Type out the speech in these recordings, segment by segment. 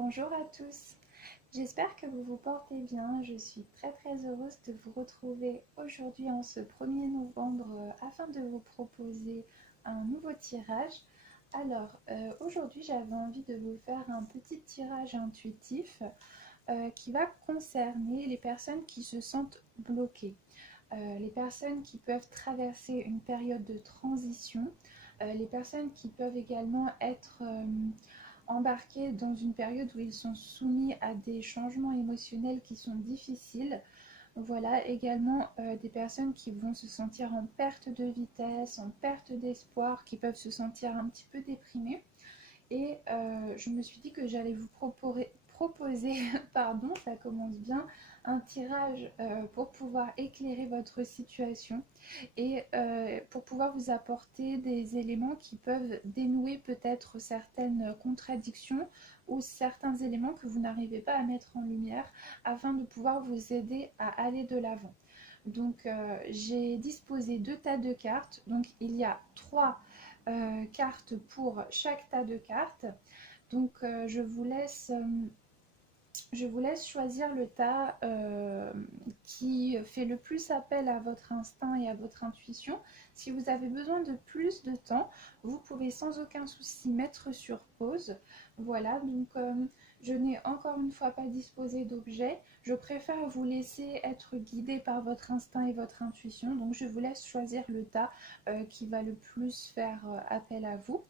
Bonjour à tous, j'espère que vous vous portez bien. Je suis très heureuse de vous retrouver aujourd'hui en ce 1er novembre afin de vous proposer un nouveau tirage. Alors aujourd'hui j'avais envie de vous faire un petit tirage intuitif qui va concerner les personnes qui se sentent bloquées, les personnes qui peuvent traverser une période de transition, les personnes qui peuvent également être embarqués dans une période où ils sont soumis à des changements émotionnels qui sont difficiles. Voilà, également des personnes qui vont se sentir en perte de vitesse, en perte d'espoir, qui peuvent se sentir un petit peu déprimées. Et je me suis dit que j'allais vous proposer, pardon, ça commence bien, un tirage pour pouvoir éclairer votre situation et pour pouvoir vous apporter des éléments qui peuvent dénouer peut-être certaines contradictions ou certains éléments que vous n'arrivez pas à mettre en lumière afin de pouvoir vous aider à aller de l'avant. Donc j'ai disposé 2 tas de cartes, donc il y a 3 cartes pour chaque tas de cartes. Donc je vous laisse choisir le tas qui fait le plus appel à votre instinct et à votre intuition. Si vous avez besoin de plus de temps, vous pouvez sans aucun souci mettre sur pause. Voilà, donc je n'ai encore une fois pas disposé d'objet. Je préfère vous laisser être guidé par votre instinct et votre intuition. Donc je vous laisse choisir le tas qui va le plus faire appel à vous.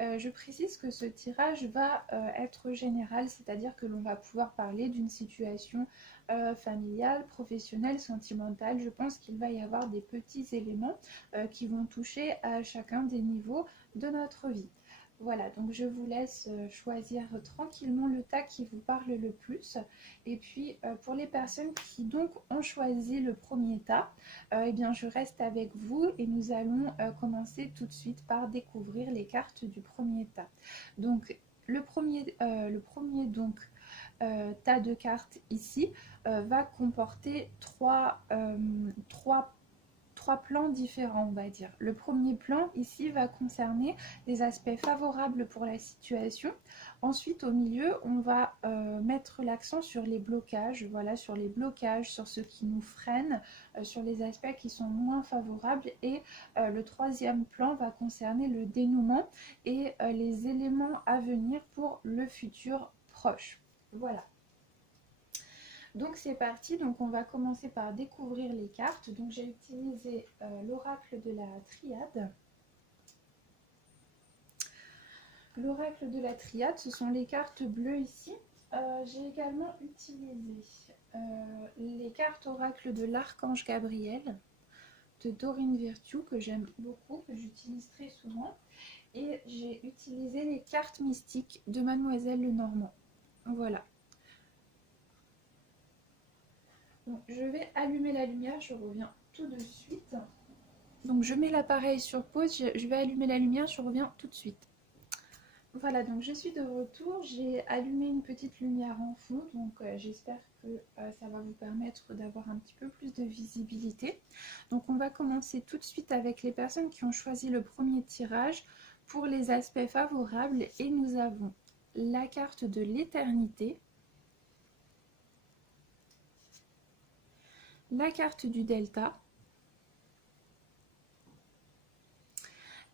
Je précise que ce tirage va être général, c'est-à-dire que l'on va pouvoir parler d'une situation familiale, professionnelle, sentimentale. Je pense qu'il va y avoir des petits éléments qui vont toucher à chacun des niveaux de notre vie. Voilà, donc je vous laisse choisir tranquillement le tas qui vous parle le plus. Et puis pour les personnes qui donc ont choisi le premier tas, eh bien je reste avec vous et nous allons commencer tout de suite par découvrir les cartes du premier tas. Donc le premier donc, tas de cartes ici va comporter trois plans différents, on va dire. Le premier plan ici va concerner les aspects favorables pour la situation. Ensuite, au milieu, on va mettre l'accent sur les blocages, voilà, sur les blocages, sur ce qui nous freine, sur les aspects qui sont moins favorables. Et le troisième plan va concerner le dénouement et les éléments à venir pour le futur proche. Voilà. Donc c'est parti, donc on va commencer par découvrir les cartes. Donc j'ai utilisé l'oracle de la triade. L'oracle de la triade, ce sont les cartes bleues ici. J'ai également utilisé les cartes oracle de l'archange Gabriel, de Dorine Virtue, que j'aime beaucoup, que j'utilise très souvent. Et j'ai utilisé les cartes mystiques de Mademoiselle Lenormand. Voilà. Donc, je vais allumer la lumière, je reviens tout de suite. Donc je mets l'appareil sur pause, je vais allumer la lumière, je reviens tout de suite. Voilà, donc je suis de retour, j'ai allumé une petite lumière en fond, donc j'espère que ça va vous permettre d'avoir un petit peu plus de visibilité. Donc on va commencer tout de suite avec les personnes qui ont choisi le premier tirage pour les aspects favorables et nous avons la carte de l'éternité, la carte du delta,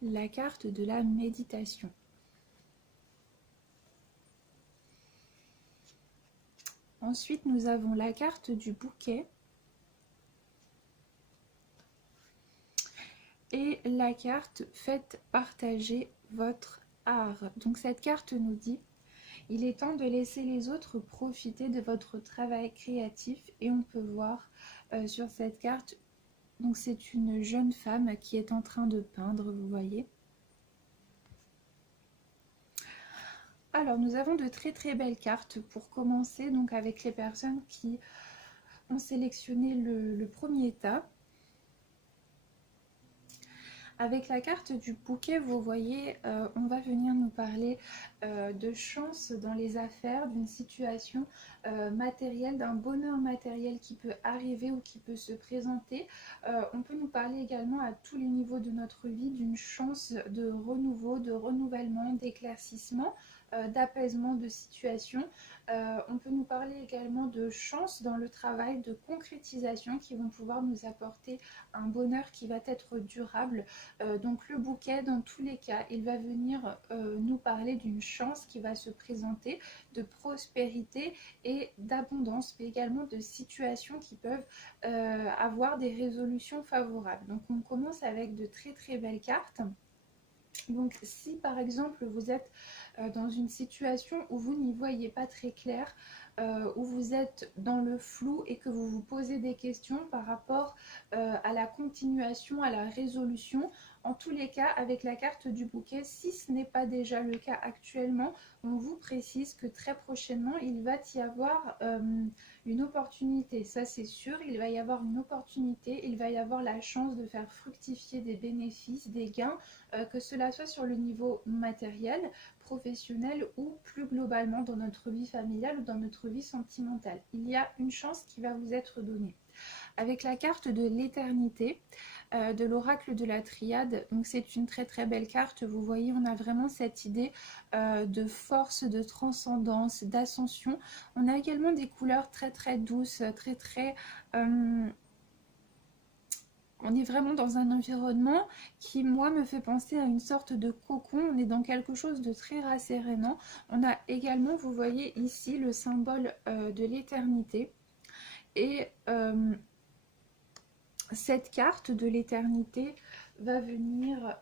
la carte de la méditation. Ensuite, nous avons la carte du bouquet et la carte « Faites partager votre art ». Donc cette carte nous dit « Il est temps de laisser les autres profiter de votre travail créatif » et on peut voir sur cette carte, donc c'est une jeune femme qui est en train de peindre, vous voyez. Alors nous avons de très belles cartes pour commencer, donc avec les personnes qui ont sélectionné le premier tas. Avec la carte du bouquet, vous voyez, on va venir nous parler de chance dans les affaires, d'une situation matérielle, d'un bonheur matériel qui peut arriver ou qui peut se présenter. On peut nous parler également à tous les niveaux de notre vie d'une chance de renouveau, de renouvellement, d'éclaircissement. d'apaisement de situation. On peut nous parler également de chance dans le travail, de concrétisation qui vont pouvoir nous apporter un bonheur qui va être durable. Donc le bouquet, dans tous les cas, il va venir nous parler d'une chance qui va se présenter, de prospérité et d'abondance, mais également de situations qui peuvent avoir des résolutions favorables. Donc on commence avec de très très belles cartes. Donc si par exemple vous êtes dans une situation où vous n'y voyez pas très clair, où vous êtes dans le flou et que vous vous posez des questions par rapport à la continuation, à la résolution, en tous les cas avec la carte du bouquet, si ce n'est pas déjà le cas actuellement, on vous précise que très prochainement il va y avoir une opportunité, ça c'est sûr, il va y avoir une opportunité, il va y avoir la chance de faire fructifier des bénéfices, des gains, que cela soit sur le niveau matériel, professionnel ou plus globalement dans notre vie familiale ou dans notre vie sentimentale. Il y a une chance qui va vous être donnée. Avec la carte de l'éternité, de l'oracle de la triade, donc c'est une très très belle carte. Vous voyez, on a vraiment cette idée de force, de transcendance, d'ascension. On a également des couleurs très très douces, très très... on est vraiment dans un environnement qui, moi, me fait penser à une sorte de cocon. On est dans quelque chose de très rassérénant. On a également, vous voyez ici, le symbole de l'éternité. Et cette carte de l'éternité va venir...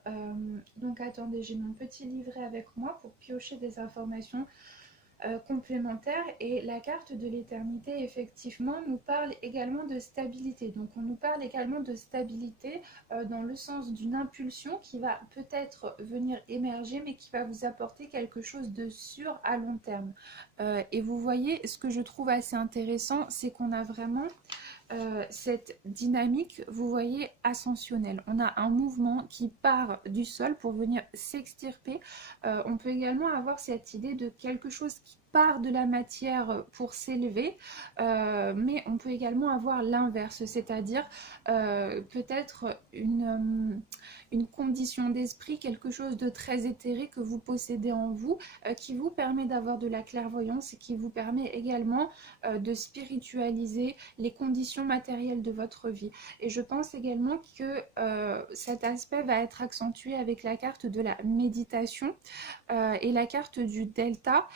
donc attendez, j'ai mon petit livret avec moi pour piocher des informations complémentaires. Et la carte de l'éternité effectivement nous parle également de stabilité. Donc on nous parle également de stabilité dans le sens d'une impulsion qui va peut-être venir émerger mais qui va vous apporter quelque chose de sûr à long terme. Et vous voyez, ce que je trouve assez intéressant, c'est qu'on a vraiment cette dynamique, vous voyez, ascensionnelle. On a un mouvement qui part du sol pour venir s'extirper. On peut également avoir cette idée de quelque chose qui part de la matière pour s'élever, mais on peut également avoir l'inverse, c'est-à-dire peut-être une condition d'esprit, quelque chose de très éthéré que vous possédez en vous, qui vous permet d'avoir de la clairvoyance et qui vous permet également de spiritualiser les conditions matérielles de votre vie. Et je pense également que cet aspect va être accentué avec la carte de la méditation et la carte du delta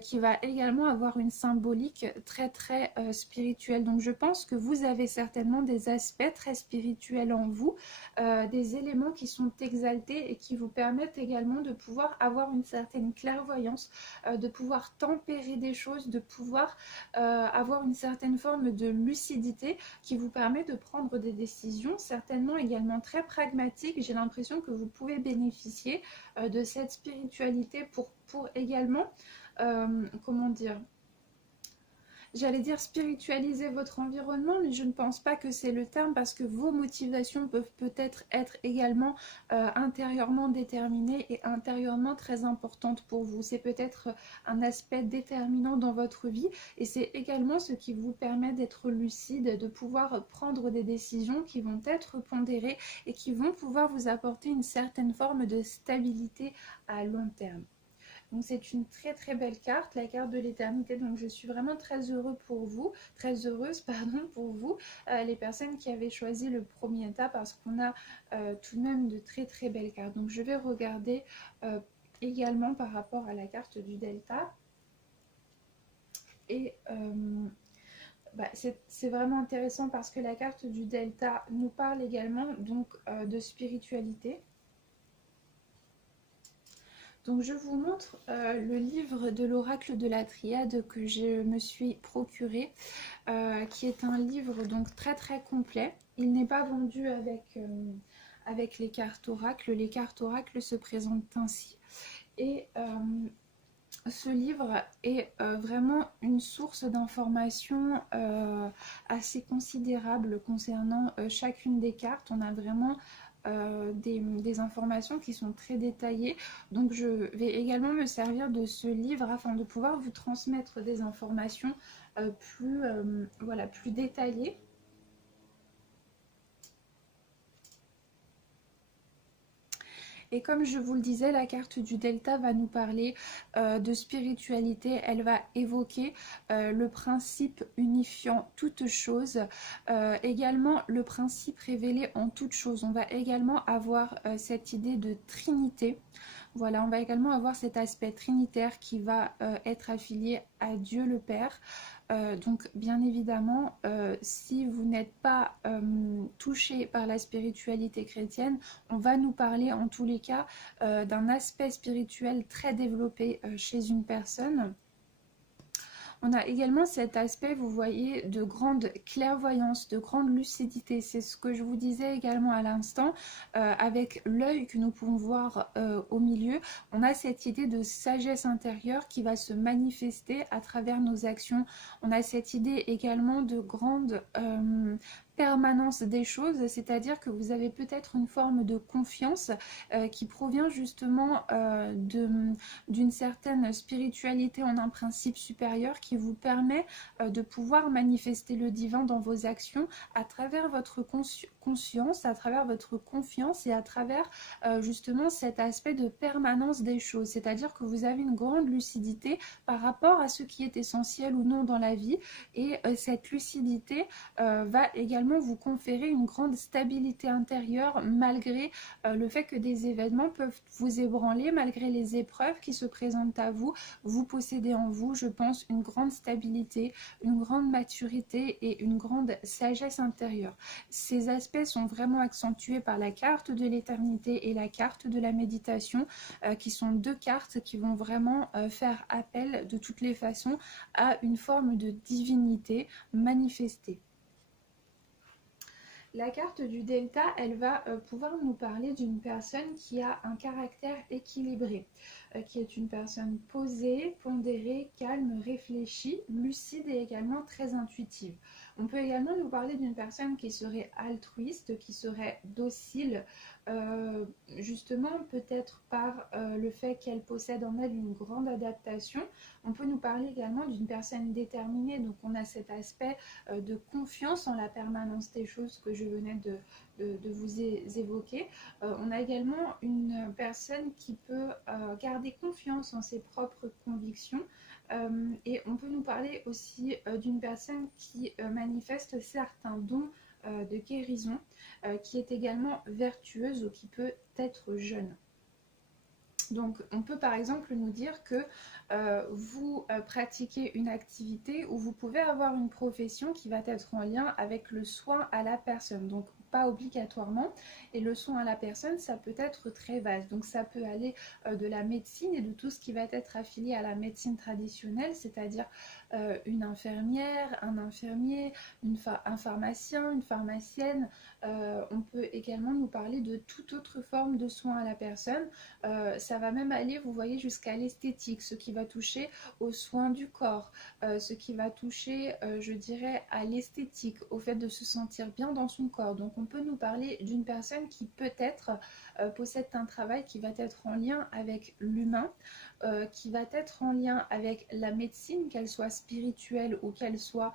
qui va également avoir une symbolique très très spirituelle. Donc je pense que vous avez certainement des aspects très spirituels en vous, des éléments qui sont exaltés et qui vous permettent également de pouvoir avoir une certaine clairvoyance, de pouvoir tempérer des choses, de pouvoir avoir une certaine forme de lucidité qui vous permet de prendre des décisions certainement également très pragmatiques. J'ai l'impression que vous pouvez bénéficier de cette spiritualité pour également, comment dire, j'allais dire spiritualiser votre environnement, mais je ne pense pas que c'est le terme parce que vos motivations peuvent peut-être être également intérieurement déterminées et intérieurement très importantes pour vous. C'est peut-être un aspect déterminant dans votre vie et c'est également ce qui vous permet d'être lucide, de pouvoir prendre des décisions qui vont être pondérées et qui vont pouvoir vous apporter une certaine forme de stabilité à long terme. Donc c'est une très très belle carte, la carte de l'éternité. Donc je suis vraiment très heureuse pour vous, pour vous, les personnes qui avaient choisi le premier état, parce qu'on a tout de même de très très belles cartes. Donc je vais regarder également par rapport à la carte du delta. Et c'est vraiment intéressant parce que la carte du delta nous parle également donc de spiritualité. Donc je vous montre le livre de l'oracle de la triade que je me suis procuré, qui est un livre donc très très complet. Il n'est pas vendu avec les cartes oracles. Les cartes oracles se présentent ainsi. Et ce livre est vraiment une source d'informations assez considérable concernant chacune des cartes. On a vraiment des informations qui sont très détaillées. Donc je vais également me servir de ce livre afin de pouvoir vous transmettre des informations plus détaillées. Et comme je vous le disais, la carte du Delta va nous parler de spiritualité. Elle va évoquer le principe unifiant toute chose, également le principe révélé en toute chose. On va également avoir cette idée de trinité. Voilà, on va également avoir cet aspect trinitaire qui va être affilié à Dieu le Père. Donc bien évidemment, si vous n'êtes pas touché par la spiritualité chrétienne, on va nous parler en tous les cas d'un aspect spirituel très développé chez une personne. On a également cet aspect, vous voyez, de grande clairvoyance, de grande lucidité. C'est ce que je vous disais également à l'instant, avec l'œil que nous pouvons voir au milieu. On a cette idée de sagesse intérieure qui va se manifester à travers nos actions. On a cette idée également de grande permanence des choses, c'est-à-dire que vous avez peut-être une forme de confiance qui provient justement d'une certaine spiritualité en un principe supérieur qui vous permet de pouvoir manifester le divin dans vos actions à travers votre conscience, à travers votre confiance et à travers justement cet aspect de permanence des choses, c'est-à-dire que vous avez une grande lucidité par rapport à ce qui est essentiel ou non dans la vie, et cette lucidité va également vous conférer une grande stabilité intérieure malgré le fait que des événements peuvent vous ébranler, malgré les épreuves qui se présentent à vous. Vous possédez en vous, je pense, une grande stabilité, une grande maturité et une grande sagesse intérieure. Ces aspects sont vraiment accentués par la carte de l'éternité et la carte de la méditation, qui sont deux cartes qui vont vraiment faire appel de toutes les façons à une forme de divinité manifestée. La carte du Delta, elle va pouvoir nous parler d'une personne qui a un caractère équilibré, qui est une personne posée, pondérée, calme, réfléchie, lucide et également très intuitive. On peut également nous parler d'une personne qui serait altruiste, qui serait docile, justement peut-être par le fait qu'elle possède en elle une grande adaptation. On peut nous parler également d'une personne déterminée, donc on a cet aspect de confiance en la permanence des choses que je venais de vous évoquer. On a également une personne qui peut garder confiance en ses propres convictions. Et on peut nous parler aussi d'une personne qui manifeste certains dons de guérison, qui est également vertueuse ou qui peut être jeune. Donc on peut par exemple nous dire que vous pratiquez une activité où vous pouvez avoir une profession qui va être en lien avec le soin à la personne. Donc pas obligatoirement, et le soin à la personne, ça peut être très vaste. Donc ça peut aller de la médecine et de tout ce qui va être affilié à la médecine traditionnelle, c'est-à-dire une infirmière, un infirmier, un pharmacien, une pharmacienne. On peut également nous parler de toute autre forme de soin à la personne. Ça va même aller, vous voyez, jusqu'à l'esthétique, ce qui va toucher aux soins du corps, ce qui va toucher, je dirais, à l'esthétique, au fait de se sentir bien dans son corps. Donc on peut nous parler d'une personne qui peut-être possède un travail qui va être en lien avec l'humain, qui va être en lien avec la médecine, qu'elle soit spirituelle ou qu'elle soit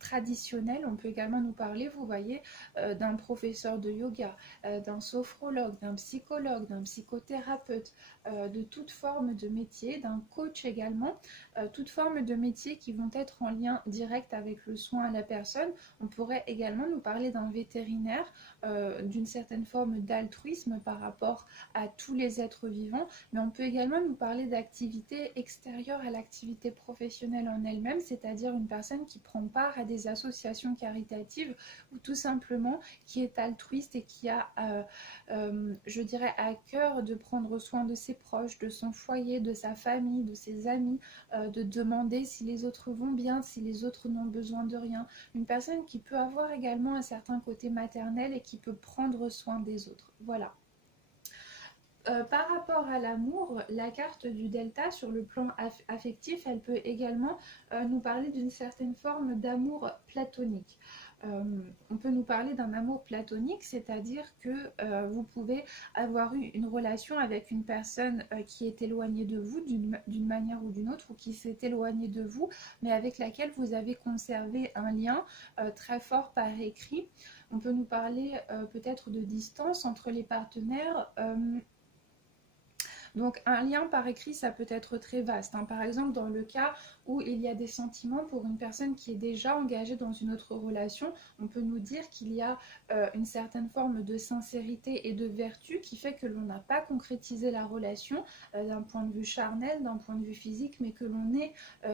traditionnelle. On peut également nous parler, vous voyez, d'un professeur de yoga, d'un sophrologue, d'un psychologue, d'un psychothérapeute, de toute forme de métier, d'un coach également, toute forme de métier qui vont être en lien direct avec le soin à la personne. On pourrait également nous parler d'un vétérinaire, d'une certaine forme d'altruisme par rapport à tous les êtres vivants, mais on peut également nous parler d'activités extérieures à l'activité professionnelle en elle-même, c'est-à-dire une personne qui prend part à des associations caritatives ou tout simplement qui est altruiste et qui a, je dirais, à cœur de prendre soin de ses proches, de son foyer, de sa famille, de ses amis, de demander si les autres vont bien, si les autres n'ont besoin de rien. Une personne qui peut avoir également un certain côté maternel et qui peut prendre soin des autres. Voilà. Par rapport à l'amour, la carte du Delta sur le plan affectif, elle peut également nous parler d'une certaine forme d'amour platonique. On peut nous parler d'un amour platonique, c'est-à-dire que vous pouvez avoir eu une relation avec une personne qui est éloignée de vous d'une manière ou d'une autre, ou qui s'est éloignée de vous, mais avec laquelle vous avez conservé un lien très fort par écrit. On peut nous parler peut-être de distance entre les partenaires. Donc un lien par écrit, ça peut être très vaste, hein. Par exemple, dans le cas où il y a des sentiments pour une personne qui est déjà engagée dans une autre relation, on peut nous dire qu'il y a une certaine forme de sincérité et de vertu qui fait que l'on n'a pas concrétisé la relation d'un point de vue charnel, d'un point de vue physique, mais que l'on est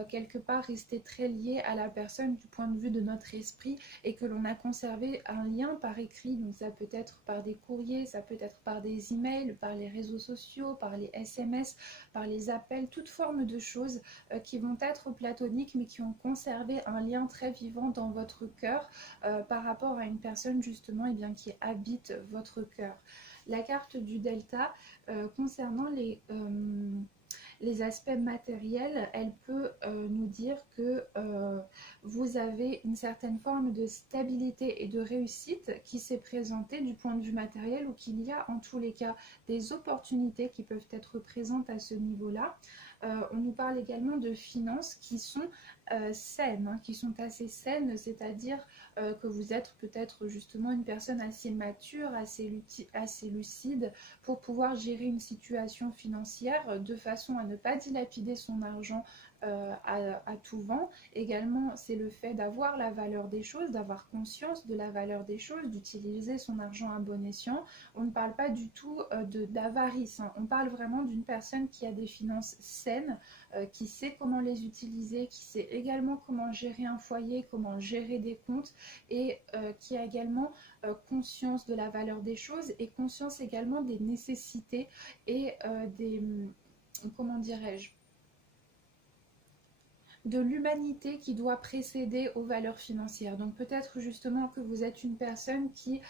quelque part resté très lié à la personne du point de vue de notre esprit et que l'on a conservé un lien par écrit. Donc ça peut être par des courriers, ça peut être par des emails, par les réseaux sociaux, par les SMS, par les appels, toute forme de choses qui vont être platoniques mais qui ont conservé un lien très vivant dans votre cœur par rapport à une personne justement qui habite votre cœur. La carte du delta concernant les aspects matériels, elle peut nous dire que vous avez une certaine forme de stabilité et de réussite qui s'est présentée du point de vue matériel, ou qu'il y a en tous les cas des opportunités qui peuvent être présentes à ce niveau-là. On nous parle également de finances qui sont saines, hein, qui sont assez saines, c'est-à-dire que vous êtes peut-être justement une personne assez mature, assez lucide pour pouvoir gérer une situation financière de façon à ne pas dilapider son argent à tout vent. Également, c'est le fait d'avoir la valeur des choses, d'avoir conscience de la valeur des choses, d'utiliser son argent à bon escient. On ne parle pas du tout d'avarice, hein. On parle vraiment d'une personne qui a des finances saines, qui sait comment les utiliser, qui sait également comment gérer un foyer, comment gérer des comptes, et qui a également conscience de la valeur des choses et conscience également des nécessités et comment dirais-je, de l'humanité qui doit précéder aux valeurs financières. Donc peut-être justement que vous êtes une personne qui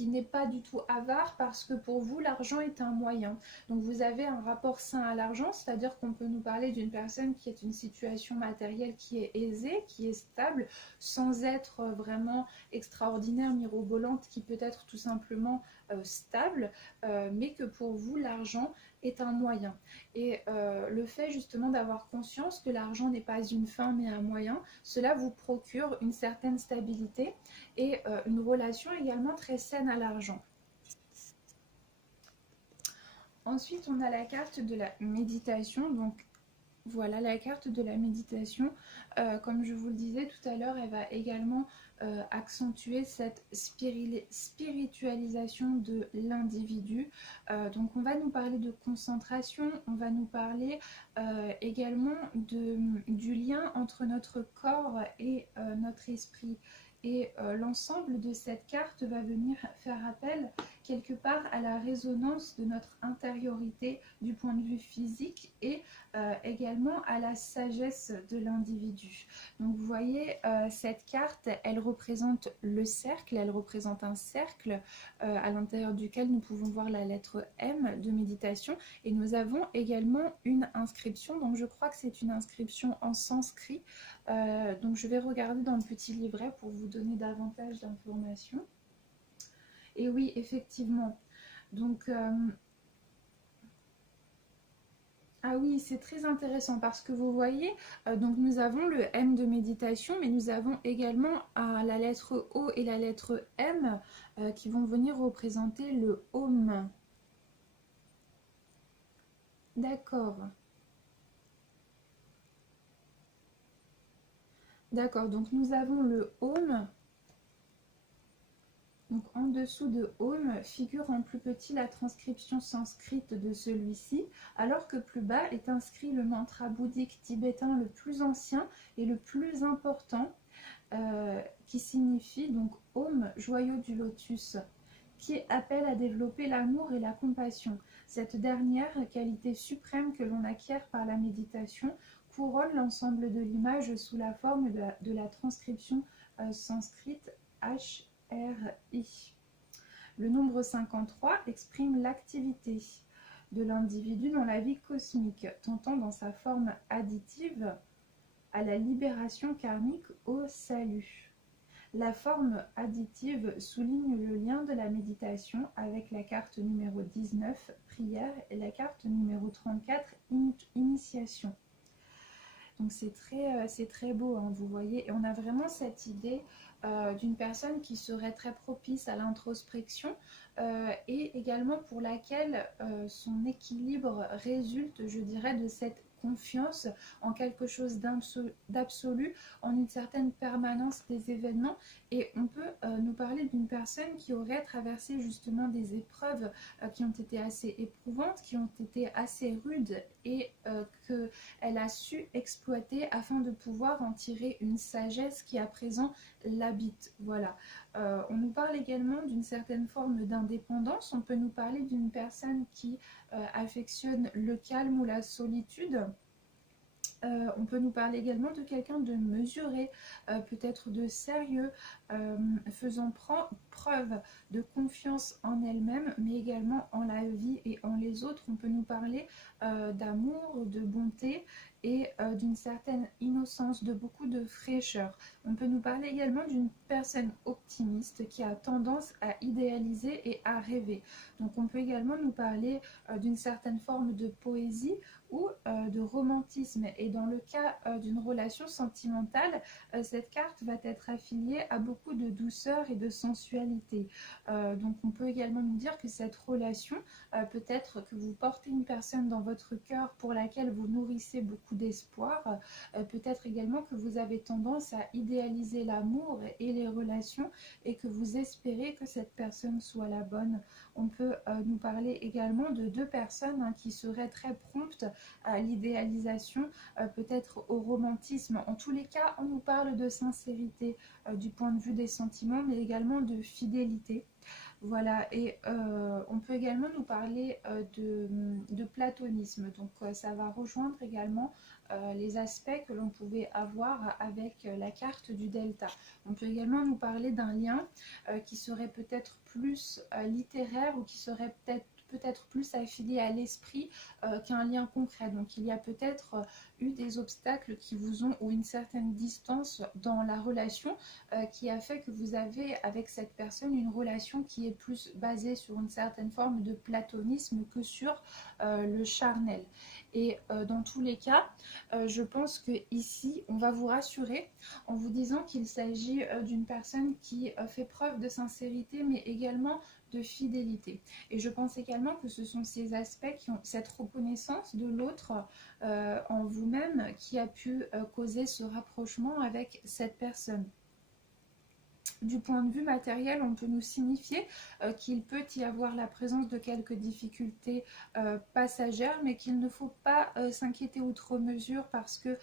n'est pas du tout avare, parce que pour vous l'argent est un moyen. Donc vous avez un rapport sain à l'argent, c'est-à-dire qu'on peut nous parler d'une personne qui est une situation matérielle qui est aisée, qui est stable, sans être vraiment extraordinaire, mirobolante, qui peut être tout simplement stable, mais que pour vous l'argent est un moyen. Et le fait justement d'avoir conscience que l'argent n'est pas une fin mais un moyen, cela vous procure une certaine stabilité et une relation également très saine à l'argent. Ensuite, on a la carte de la méditation. Donc voilà la carte de la méditation. Comme je vous le disais tout à l'heure, elle va également accentuer cette spiritualisation de l'individu. Donc on va nous parler de concentration, on va nous parler également du lien entre notre corps et notre esprit. Et l'ensemble de cette carte va venir faire appel quelque part à la résonance de notre intériorité du point de vue physique et également à la sagesse de l'individu. Donc vous voyez, cette carte, elle représente le cercle, elle représente un cercle à l'intérieur duquel nous pouvons voir la lettre M de méditation, et nous avons également une inscription. Donc je crois que c'est une inscription en sanskrit. Donc je vais regarder dans le petit livret pour vous donner davantage d'informations. Et oui, effectivement. Donc ah oui, c'est très intéressant parce que vous voyez, donc nous avons le M de méditation, mais nous avons également la lettre O et la lettre M qui vont venir représenter le Om. D'accord. D'accord, donc nous avons le Om. Donc en dessous de Om figure en plus petit la transcription sanscrite de celui-ci, alors que plus bas est inscrit le mantra bouddhique tibétain le plus ancien et le plus important, qui signifie donc Om, joyau du lotus, qui appelle à développer l'amour et la compassion. Cette dernière qualité suprême que l'on acquiert par la méditation couronne l'ensemble de l'image sous la forme de la transcription sanscrite HRI. Le nombre 53 exprime l'activité de l'individu dans la vie cosmique, tentant dans sa forme additive à la libération karmique, au salut. La forme additive souligne le lien de la méditation avec la carte numéro 19, prière, et la carte numéro 34, initiation. Donc c'est très beau, hein, vous voyez, et on a vraiment cette idée d'une personne qui serait très propice à l'introspection et également pour laquelle son équilibre résulte, je dirais, de cette confiance en quelque chose d'absolu, en une certaine permanence des événements. Et on peut nous parler d'une personne qui aurait traversé justement des épreuves qui ont été assez éprouvantes, qui ont été assez rudes et qu'elle a su exploiter afin de pouvoir en tirer une sagesse qui à présent l'habite. Voilà. On nous parle également d'une certaine forme d'indépendance. On peut nous parler d'une personne qui affectionne le calme ou la solitude. On peut nous parler également de quelqu'un de mesuré, peut-être de sérieux, faisant preuve de confiance en elle-même, mais également en la vie et en les autres. On peut nous parler d'amour, de bonté et d'une certaine innocence, de beaucoup de fraîcheur. On peut nous parler également d'une personne optimiste qui a tendance à idéaliser et à rêver. Donc on peut également nous parler d'une certaine forme de poésie ou de romantisme. Et dans le cas d'une relation sentimentale, cette carte va être affiliée à beaucoup de douceur et de sensualité. Donc on peut également nous dire que cette relation, peut-être que vous portez une personne dans votre cœur pour laquelle vous nourrissez beaucoup d'espoir, peut-être également que vous avez tendance à idéaliser l'amour et les relations et que vous espérez que cette personne soit la bonne. On peut nous parler également de deux personnes qui seraient très promptes à l'idéalisation, peut-être au romantisme. En tous les cas, on nous parle de sincérité du point de vue des sentiments, mais également de fidélité. Voilà, et on peut également nous parler de platonisme. Donc ça va rejoindre également les aspects que l'on pouvait avoir avec la carte du delta. On peut également nous parler d'un lien qui serait peut-être plus littéraire ou qui serait peut-être plus affilié à l'esprit qu'un lien concret. Donc il y a peut-être eu des obstacles qui vous ont, ou une certaine distance dans la relation qui a fait que vous avez avec cette personne une relation qui est plus basée sur une certaine forme de platonisme que sur le charnel. Et dans tous les cas, je pense que ici on va vous rassurer en vous disant qu'il s'agit d'une personne qui fait preuve de sincérité, mais également de fidélité. Et je pense également que ce sont ces aspects qui ont cette reconnaissance de l'autre en vous-même qui a pu causer ce rapprochement avec cette personne. Du point de vue matériel, on peut nous signifier qu'il peut y avoir la présence de quelques difficultés passagères, mais qu'il ne faut pas s'inquiéter outre mesure parce que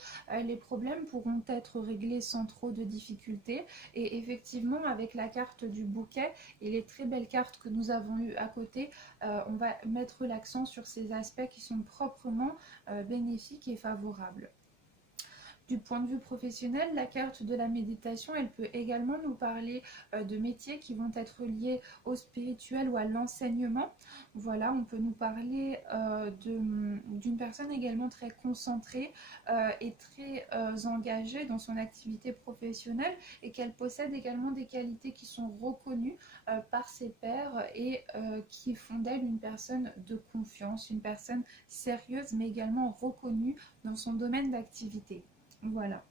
les problèmes pourront être réglés sans trop de difficultés. Et effectivement, avec la carte du bouquet et les très belles cartes que nous avons eues à côté, on va mettre l'accent sur ces aspects qui sont proprement bénéfiques et favorables. Du point de vue professionnel, la carte de la méditation, elle peut également nous parler de métiers qui vont être liés au spirituel ou à l'enseignement. Voilà, on peut nous parler d'une personne également très concentrée et très engagée dans son activité professionnelle et qu'elle possède également des qualités qui sont reconnues par ses pairs et qui font d'elle une personne de confiance, une personne sérieuse mais également reconnue dans son domaine d'activité. Voilà.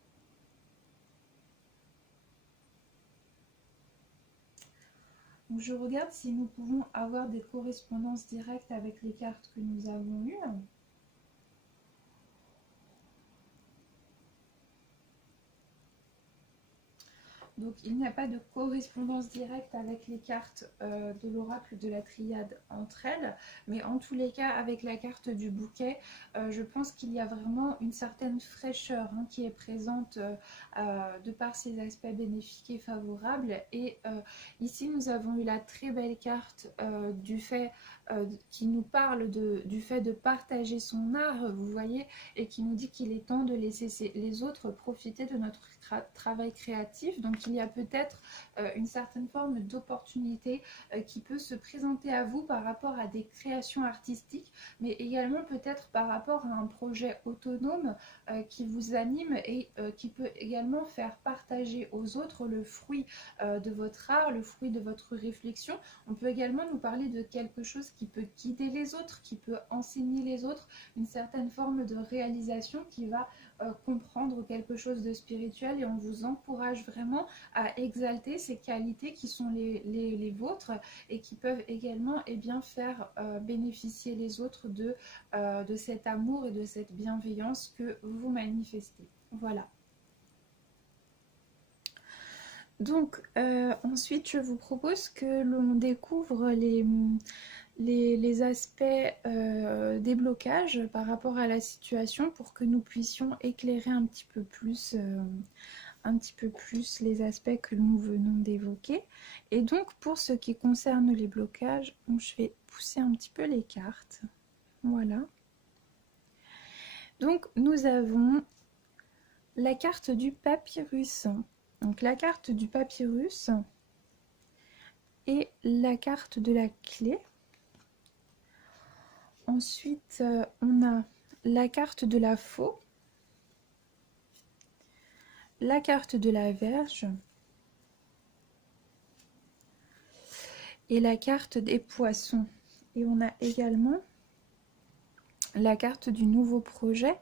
Donc je regarde si nous pouvons avoir des correspondances directes avec les cartes que nous avons eues. Donc il n'y a pas de correspondance directe avec les cartes de l'oracle de la triade entre elles, mais en tous les cas avec la carte du bouquet, je pense qu'il y a vraiment une certaine fraîcheur qui est présente de par ses aspects bénéfiques et favorables. Et ici nous avons eu la très belle carte du fait qui nous parle du fait de partager son art, vous voyez, et qui nous dit qu'il est temps de laisser les autres profiter de notre travail créatif. Donc il y a peut-être une certaine forme d'opportunité qui peut se présenter à vous par rapport à des créations artistiques, mais également peut-être par rapport à un projet autonome qui vous anime et qui peut également faire partager aux autres le fruit de votre art, le fruit de votre réflexion. On peut également nous parler de quelque chose qui peut guider les autres, qui peut enseigner les autres, une certaine forme de réalisation qui va comprendre quelque chose de spirituel, et on vous encourage vraiment à exalter ces qualités qui sont les vôtres et qui peuvent également faire bénéficier les autres de cet amour et de cette bienveillance que vous manifestez. Voilà. Donc ensuite je vous propose que l'on découvre les aspects des blocages par rapport à la situation pour que nous puissions éclairer un petit peu plus les aspects que nous venons d'évoquer. Et donc pour ce qui concerne les blocages, je vais pousser un petit peu les cartes. Voilà. Donc nous avons la carte du papyrus. Donc la carte du papyrus et la carte de la clé. Ensuite, on a la carte de la faux, la carte de la Vierge et la carte des poissons. Et on a également la carte du nouveau projet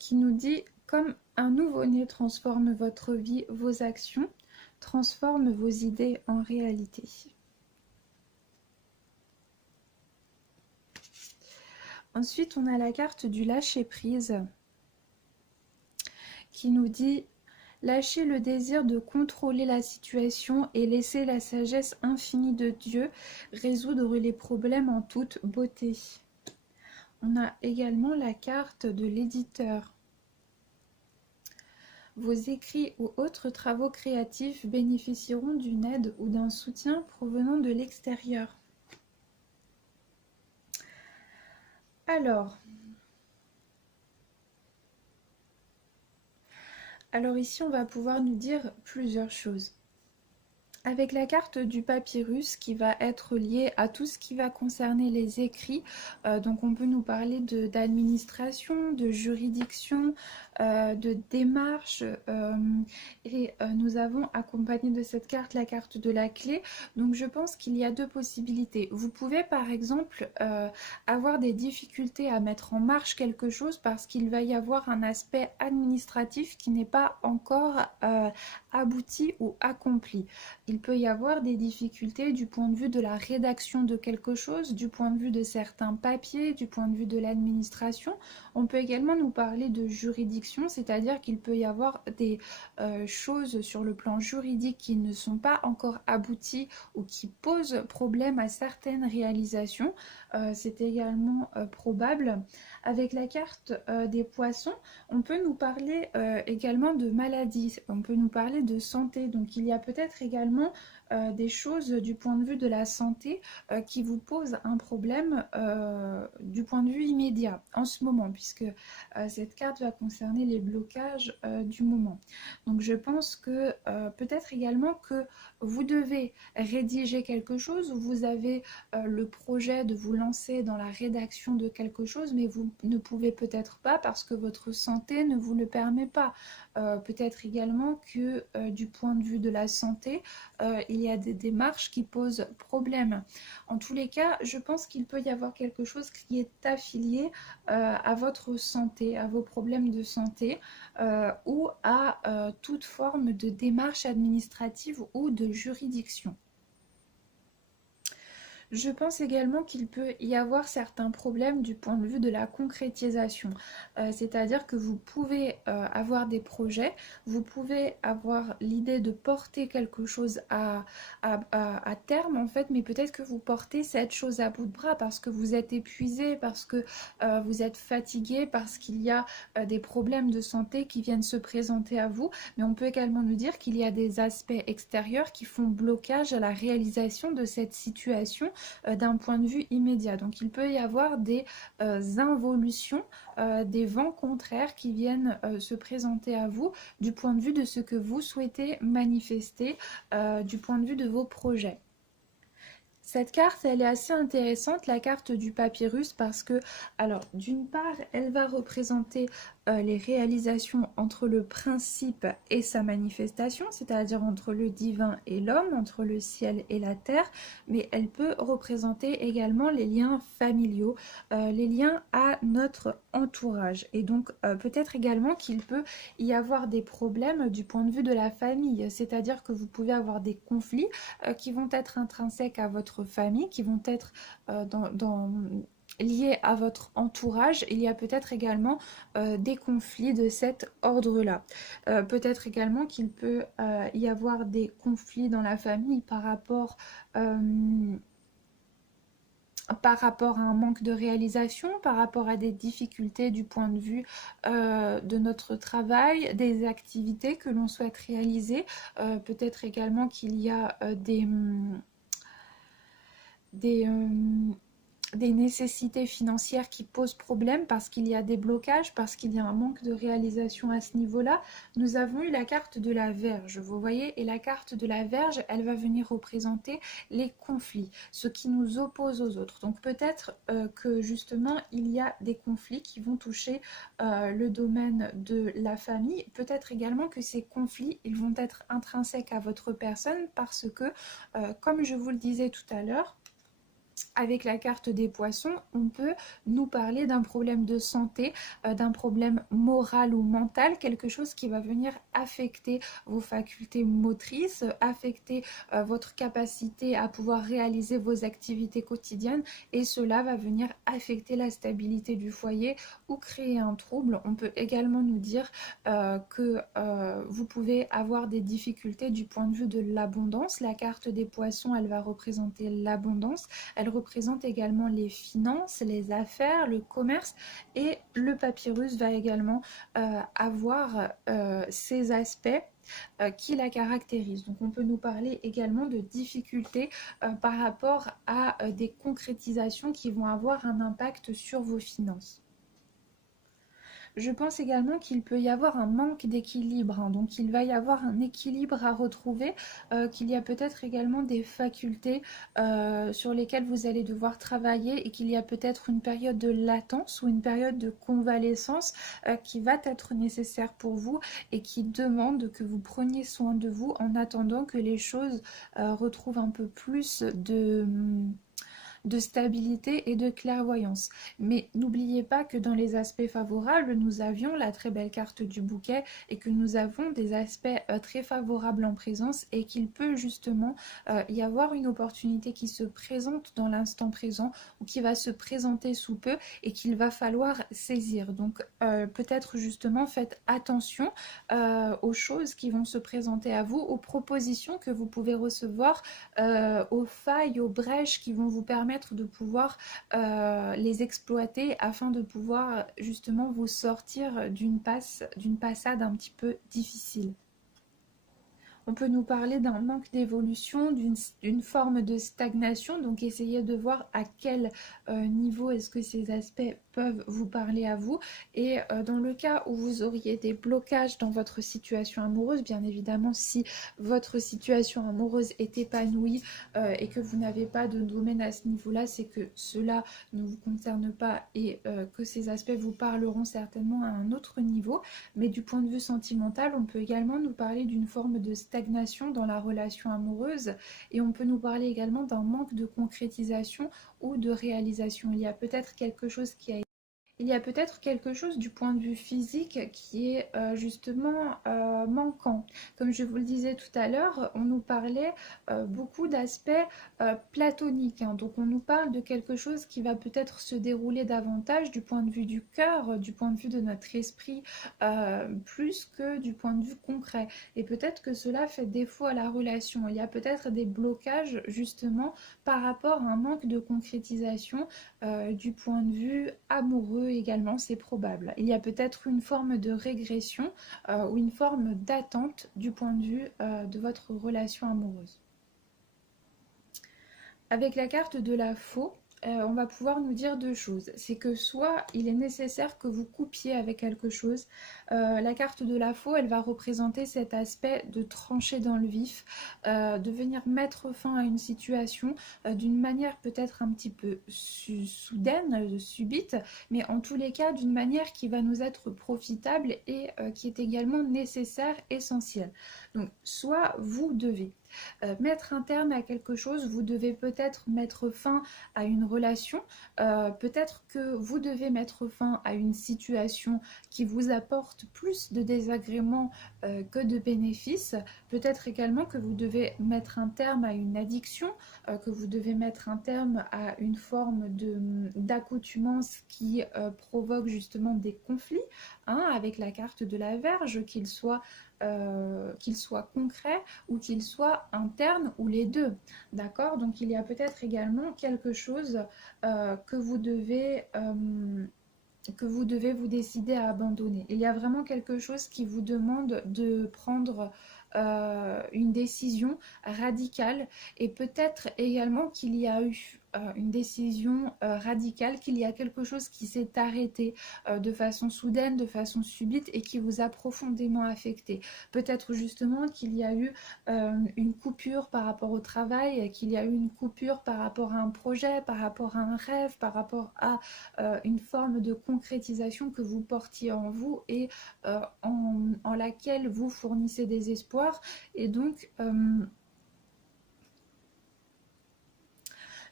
qui nous dit: comme un nouveau-né transforme votre vie, vos actions transforment vos idées en réalité. Ensuite, on a la carte du lâcher-prise qui nous dit: lâchez le désir de contrôler la situation et laissez la sagesse infinie de Dieu résoudre les problèmes en toute beauté. On a également la carte de l'éditeur. Vos écrits ou autres travaux créatifs bénéficieront d'une aide ou d'un soutien provenant de l'extérieur. Alors ici, on va pouvoir nous dire plusieurs choses. Avec la carte du papyrus qui va être liée à tout ce qui va concerner les écrits, donc on peut nous parler d'administration, de juridiction, de démarche, et nous avons accompagné de cette carte la carte de la clé. Donc je pense qu'il y a deux possibilités. Vous pouvez par exemple avoir des difficultés à mettre en marche quelque chose parce qu'il va y avoir un aspect administratif qui n'est pas encore abouti ou accompli. Il peut y avoir des difficultés du point de vue de la rédaction de quelque chose, du point de vue de certains papiers, du point de vue de l'administration. On peut également nous parler de juridiction, c'est-à-dire qu'il peut y avoir des choses sur le plan juridique qui ne sont pas encore abouties ou qui posent problème à certaines réalisations. C'est également probable. Avec la carte des poissons, on peut nous parler également de maladie, on peut nous parler de santé. Donc il y a peut-être également des choses du point de vue de la santé qui vous posent un problème du point de vue immédiat en ce moment, puisque cette carte va concerner les blocages du moment. Donc je pense que peut-être également que vous devez rédiger quelque chose, ou vous avez le projet de vous lancer dans la rédaction de quelque chose, mais vous ne pouvez peut-être pas parce que votre santé ne vous le permet pas. Peut-être également que du point de vue de la santé, il y a des démarches qui posent problème. En tous les cas, je pense qu'il peut y avoir quelque chose qui est affilié à votre santé, à vos problèmes de santé, ou à toute forme de démarche administrative ou de juridiction. Je pense également qu'il peut y avoir certains problèmes du point de vue de la concrétisation. C'est-à-dire que vous pouvez avoir des projets, vous pouvez avoir l'idée de porter quelque chose à terme en fait, mais peut-être que vous portez cette chose à bout de bras parce que vous êtes épuisé, parce que vous êtes fatigué, parce qu'il y a des problèmes de santé qui viennent se présenter à vous. Mais on peut également nous dire qu'il y a des aspects extérieurs qui font blocage à la réalisation de cette situation d'un point de vue immédiat. Donc il peut y avoir des involutions, des vents contraires qui viennent se présenter à vous du point de vue de ce que vous souhaitez manifester, du point de vue de vos projets. Cette carte, elle est assez intéressante, la carte du papyrus, parce que, alors, d'une part, elle va représenter les réalisations entre le principe et sa manifestation, c'est-à-dire entre le divin et l'homme, entre le ciel et la terre, mais elle peut représenter également les liens familiaux, les liens à notre entourage. Et donc peut-être également qu'il peut y avoir des problèmes du point de vue de la famille, c'est-à-dire que vous pouvez avoir des conflits qui vont être intrinsèques à votre famille, qui vont être liés à votre entourage. Il y a peut-être également des conflits de cet ordre-là. Peut-être également qu'il peut y avoir des conflits dans la famille par rapport à un manque de réalisation, par rapport à des difficultés du point de vue de notre travail, des activités que l'on souhaite réaliser. Peut-être également qu'il y a des, des nécessités financières qui posent problème parce qu'il y a des blocages, parce qu'il y a un manque de réalisation à ce niveau-là. Nous avons eu la carte de la Vierge, vous voyez, et la carte de la Vierge, elle va venir représenter les conflits, ce qui nous oppose aux autres. Donc peut-être que justement, il y a des conflits qui vont toucher le domaine de la famille. Peut-être également que ces conflits, ils vont être intrinsèques à votre personne parce que, comme je vous le disais tout à l'heure, avec la carte des poissons, on peut nous parler d'un problème de santé, d'un problème moral ou mental, quelque chose qui va venir affecter vos facultés motrices, affecter votre capacité à pouvoir réaliser vos activités quotidiennes, et cela va venir affecter la stabilité du foyer ou créer un trouble. On peut également nous dire que vous pouvez avoir des difficultés du point de vue de l'abondance. La carte des poissons, elle va représenter l'abondance. Elle représente également les finances, les affaires, le commerce, et le papyrus va également avoir ces aspects qui la caractérisent. Donc on peut nous parler également de difficultés par rapport à des concrétisations qui vont avoir un impact sur vos finances. Je pense également qu'il peut y avoir un manque d'équilibre, hein. Donc il va y avoir un équilibre à retrouver, qu'il y a peut-être également des facultés sur lesquelles vous allez devoir travailler, et qu'il y a peut-être une période de latence ou une période de convalescence qui va être nécessaire pour vous et qui demande que vous preniez soin de vous en attendant que les choses retrouvent un peu plus de stabilité et de clairvoyance. Mais n'oubliez pas que dans les aspects favorables, nous avions la très belle carte du bouquet, et que nous avons des aspects très favorables en présence, et qu'il peut justement y avoir une opportunité qui se présente dans l'instant présent, ou qui va se présenter sous peu, et qu'il va falloir saisir. Donc peut-être justement faites attention aux choses qui vont se présenter à vous, aux propositions que vous pouvez recevoir, aux failles, aux brèches qui vont vous permettre de pouvoir les exploiter afin de pouvoir justement vous sortir d'une passade un petit peu difficile. On peut nous parler d'un manque d'évolution, d'une forme de stagnation, donc essayez de voir à quel niveau est-ce que ces aspects peuvent vous parler à vous. Et dans le cas où vous auriez des blocages dans votre situation amoureuse, bien évidemment, si votre situation amoureuse est épanouie et que vous n'avez pas de domaine à ce niveau-là, c'est que cela ne vous concerne pas, et que ces aspects vous parleront certainement à un autre niveau. Mais du point de vue sentimental, on peut également nous parler d'une forme de stagnation dans la relation amoureuse, et on peut nous parler également d'un manque de concrétisation ou de réalisation. Il y a peut-être quelque chose du point de vue physique qui est justement manquant. Comme je vous le disais tout à l'heure, on nous parlait beaucoup d'aspects platoniques, hein. Donc on nous parle de quelque chose qui va peut-être se dérouler davantage du point de vue du cœur, du point de vue de notre esprit, plus que du point de vue concret. Et peut-être que cela fait défaut à la relation. Il y a peut-être des blocages justement par rapport à un manque de concrétisation du point de vue amoureux également, c'est probable. Il y a peut-être une forme de régression ou une forme d'attente du point de vue de votre relation amoureuse. Avec la carte de la faux, on va pouvoir nous dire deux choses. C'est que soit il est nécessaire que vous coupiez avec quelque chose. La carte de la faux, elle va représenter cet aspect de trancher dans le vif, de venir mettre fin à une situation d'une manière peut-être un petit peu soudaine, subite, mais en tous les cas d'une manière qui va nous être profitable et qui est également nécessaire, essentielle. Donc soit vous devez mettre un terme à quelque chose, vous devez peut-être mettre fin à une relation, peut-être que vous devez mettre fin à une situation qui vous apporte plus de désagréments que de bénéfices, peut-être également que vous devez mettre un terme à une addiction, que vous devez mettre un terme à une forme d'accoutumance qui provoque justement des conflits, hein, avec la carte de la Vierge, qu'il soit concret ou qu'il soit interne ou les deux. D'accord? Donc il y a peut-être également quelque chose que vous devez vous décider à abandonner. Il y a vraiment quelque chose qui vous demande de prendre une décision radicale et peut-être également qu'il y a eu une décision radicale, qu'il y a quelque chose qui s'est arrêté de façon soudaine, de façon subite et qui vous a profondément affecté. Peut-être justement qu'il y a eu une coupure par rapport au travail, qu'il y a eu une coupure par rapport à un projet, par rapport à un rêve, par rapport à une forme de concrétisation que vous portiez en vous et en laquelle vous fournissez des espoirs. Et donc,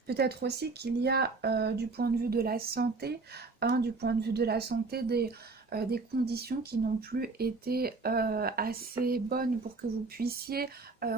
peut-être aussi qu'il y a du point de vue de la santé, hein, du point de vue de la santé, des conditions qui n'ont plus été assez bonnes pour que vous puissiez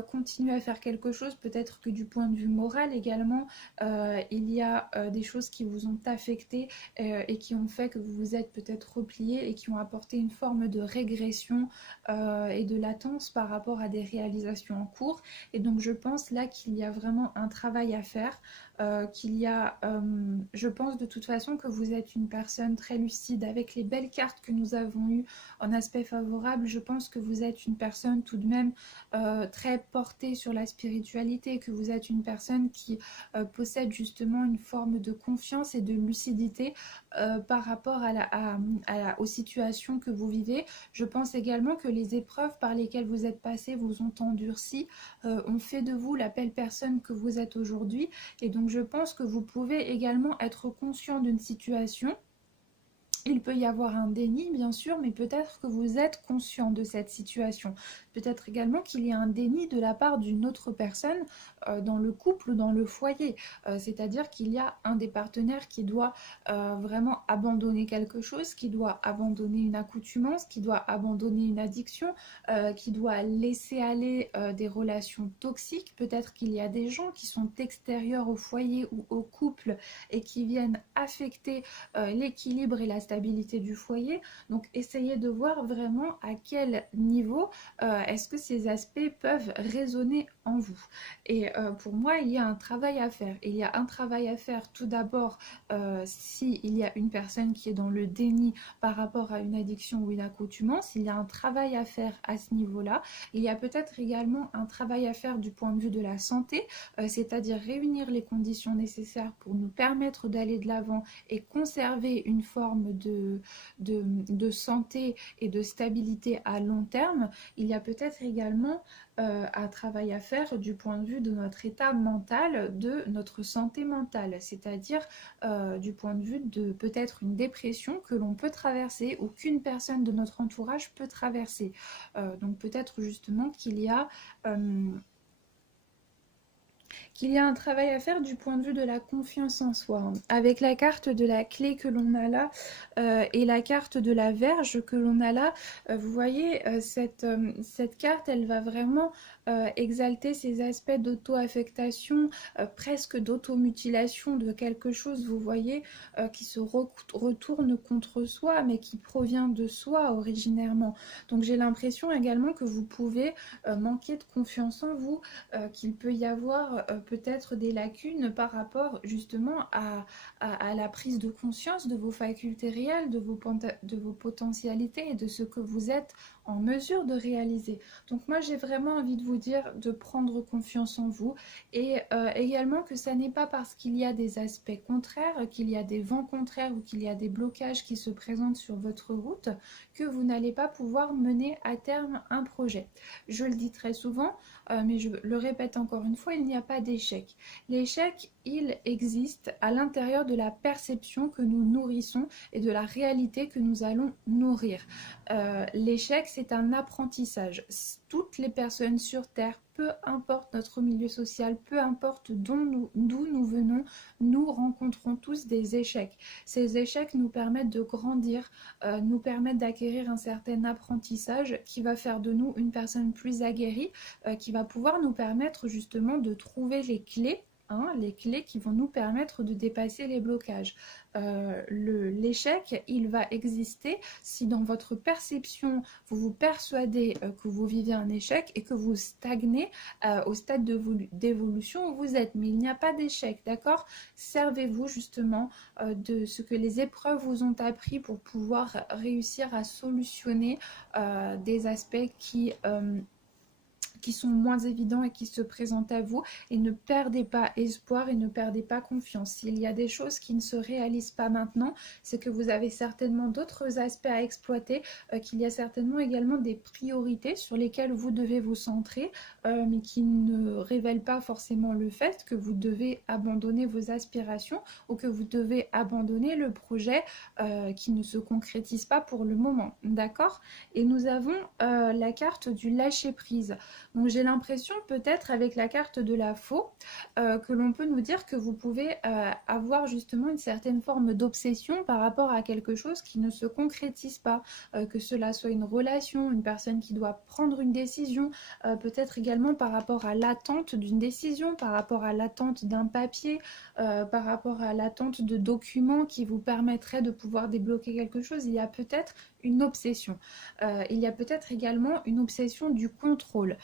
continuer à faire quelque chose. Peut-être que du point de vue moral également, il y a des choses qui vous ont affecté et qui ont fait que vous vous êtes peut-être replié et qui ont apporté une forme de régression et de latence par rapport à des réalisations en cours. Et donc je pense là qu'il y a vraiment un travail à faire. Je pense de toute façon que vous êtes une personne très lucide avec les belles cartes que nous avons eues en aspect favorable. Je pense que vous êtes une personne tout de même très portée sur la spiritualité, que vous êtes une personne qui possède justement une forme de confiance et de lucidité par rapport aux situations que vous vivez. Je pense également que les épreuves par lesquelles vous êtes passé vous ont endurci, ont fait de vous la belle personne que vous êtes aujourd'hui. Et donc je pense que vous pouvez également être conscient d'une situation. Il peut y avoir un déni, bien sûr, mais peut-être que vous êtes conscient de cette situation. Peut-être également qu'il y a un déni de la part d'une autre personne dans le couple ou dans le foyer. C'est-à-dire qu'il y a un des partenaires qui doit vraiment abandonner quelque chose, qui doit abandonner une accoutumance, qui doit abandonner une addiction, qui doit laisser aller des relations toxiques. Peut-être qu'il y a des gens qui sont extérieurs au foyer ou au couple et qui viennent affecter l'équilibre et la stabilité du foyer. Donc essayez de voir vraiment à quel niveau est-ce que ces aspects peuvent résonner en vous. Et pour moi, il y a un travail à faire. Il y a un travail à faire tout d'abord s'il y a une personne qui est dans le déni par rapport à une addiction ou une accoutumance. Il y a un travail à faire à ce niveau-là. Il y a peut-être également un travail à faire du point de vue de la santé, c'est-à-dire réunir les conditions nécessaires pour nous permettre d'aller de l'avant et conserver une forme de santé et de stabilité à long terme. Il y a peut-être également un travail à faire du point de vue de notre état mental, de notre santé mentale, c'est-à-dire du point de vue de peut-être une dépression que l'on peut traverser ou qu'une personne de notre entourage peut traverser. Donc peut-être justement qu'il y a un travail à faire du point de vue de la confiance en soi. Avec la carte de la clé que l'on a là et la carte de la Vierge que l'on a là, vous voyez, cette carte, elle va vraiment exalter ces aspects d'auto-affectation, presque d'automutilation de quelque chose, vous voyez, qui se retourne contre soi, mais qui provient de soi originairement. Donc j'ai l'impression également que vous pouvez manquer de confiance en vous, qu'il peut y avoir peut-être des lacunes par rapport justement à la prise de conscience de vos facultés réelles, de vos potentialités et de ce que vous êtes en mesure de réaliser. Donc moi j'ai vraiment envie de vous dire de prendre confiance en vous et également que ça n'est pas parce qu'il y a des aspects contraires, qu'il y a des vents contraires ou qu'il y a des blocages qui se présentent sur votre route que vous n'allez pas pouvoir mener à terme un projet. Je le dis très souvent, mais je le répète encore une fois, il n'y a pas d'échec. L'échec, il existe à l'intérieur de la perception que nous nourrissons et de la réalité que nous allons nourrir. L'échec, c'est un apprentissage. Toutes les personnes sur Terre, peu importe notre milieu social, peu importe d'où nous venons, nous rencontrons tous des échecs. Ces échecs nous permettent de grandir, nous permettent d'acquérir un certain apprentissage qui va faire de nous une personne plus aguerrie, qui va pouvoir nous permettre justement de trouver les clés. Les clés qui vont nous permettre de dépasser les blocages. L'échec, il va exister si dans votre perception, vous vous persuadez que vous vivez un échec et que vous stagnez au stade d'évolution où vous êtes. Mais il n'y a pas d'échec, d'accord? Servez-vous justement de ce que les épreuves vous ont appris pour pouvoir réussir à solutionner des aspects qui sont moins évidents et qui se présentent à vous, et ne perdez pas espoir et ne perdez pas confiance. S'il y a des choses qui ne se réalisent pas maintenant, c'est que vous avez certainement d'autres aspects à exploiter, qu'il y a certainement également des priorités sur lesquelles vous devez vous centrer, mais qui ne révèlent pas forcément le fait que vous devez abandonner vos aspirations ou que vous devez abandonner le projet qui ne se concrétise pas pour le moment, d'accord? Et nous avons la carte du lâcher-prise. Donc j'ai l'impression peut-être avec la carte de la faux que l'on peut nous dire que vous pouvez avoir justement une certaine forme d'obsession par rapport à quelque chose qui ne se concrétise pas, que cela soit une relation, une personne qui doit prendre une décision, peut-être également par rapport à l'attente d'une décision, par rapport à l'attente d'un papier, par rapport à l'attente de documents qui vous permettraient de pouvoir débloquer quelque chose. Il y a peut-être une obsession. Il y a peut-être également une obsession du contrôle.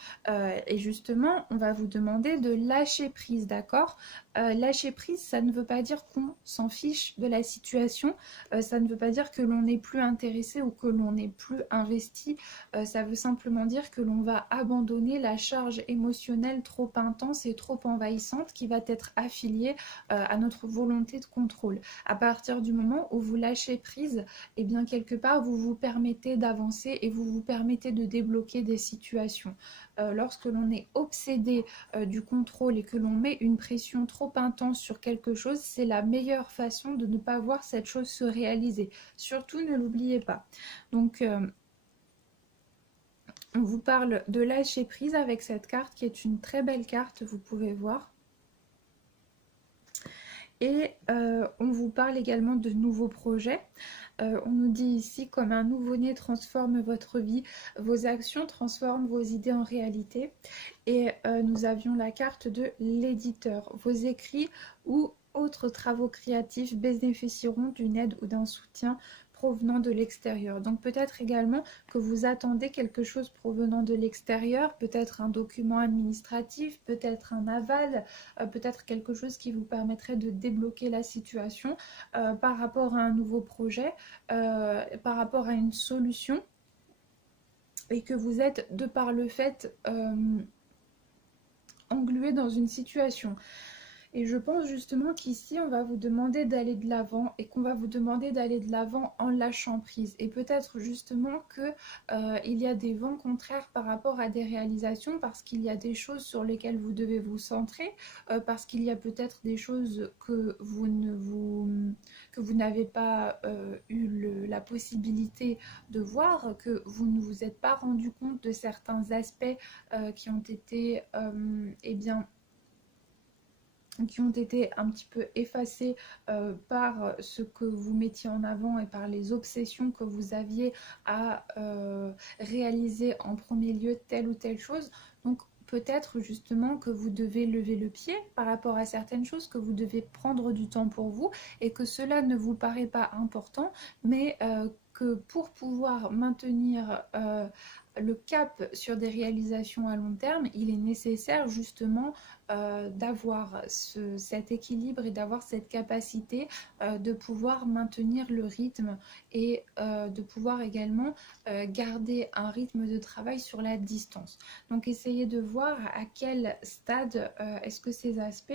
Et justement, on va vous demander de lâcher prise, d'accord? Lâcher prise, ça ne veut pas dire qu'on s'en fiche de la situation, ça ne veut pas dire que l'on n'est plus intéressé ou que l'on n'est plus investi, ça veut simplement dire que l'on va abandonner la charge émotionnelle trop intense et trop envahissante qui va être affiliée à notre volonté de contrôle. À partir du moment où vous lâchez prise, et bien quelque part vous vous permettez d'avancer et vous vous permettez de débloquer des situations. Lorsque l'on est obsédé du contrôle et que l'on met une pression trop intense sur quelque chose, c'est la meilleure façon de ne pas voir cette chose se réaliser. Surtout, ne l'oubliez pas. Donc, on vous parle de lâcher prise avec cette carte qui est une très belle carte, vous pouvez voir. Et on vous parle également de nouveaux projets. On nous dit ici, comme un nouveau-né transforme votre vie, vos actions transforment vos idées en réalité. Et nous avions la carte de l'éditeur. Vos écrits ou autres travaux créatifs bénéficieront d'une aide ou d'un soutien provenant de l'extérieur. Donc peut-être également que vous attendez quelque chose provenant de l'extérieur, peut-être un document administratif, peut-être un aval, peut-être quelque chose qui vous permettrait de débloquer la situation par rapport à un nouveau projet, par rapport à une solution, et que vous êtes, de par le fait, englué dans une situation. Et je pense justement qu'ici, on va vous demander d'aller de l'avant et qu'on va vous demander d'aller de l'avant en lâchant prise. Et peut-être justement qu'il y a des vents contraires par rapport à des réalisations parce qu'il y a des choses sur lesquelles vous devez vous centrer, parce qu'il y a peut-être des choses que vous n'avez pas eu la possibilité de voir, que vous ne vous êtes pas rendu compte de certains aspects qui ont été, qui ont été un petit peu effacés par ce que vous mettiez en avant et par les obsessions que vous aviez à réaliser en premier lieu telle ou telle chose. Donc peut-être justement que vous devez lever le pied par rapport à certaines choses, que vous devez prendre du temps pour vous et que cela ne vous paraît pas important, mais que pour pouvoir maintenir le cap sur des réalisations à long terme, il est nécessaire justement d'avoir cet équilibre et d'avoir cette capacité de pouvoir maintenir le rythme et de pouvoir également garder un rythme de travail sur la distance. Donc essayez de voir à quel stade est-ce que ces aspects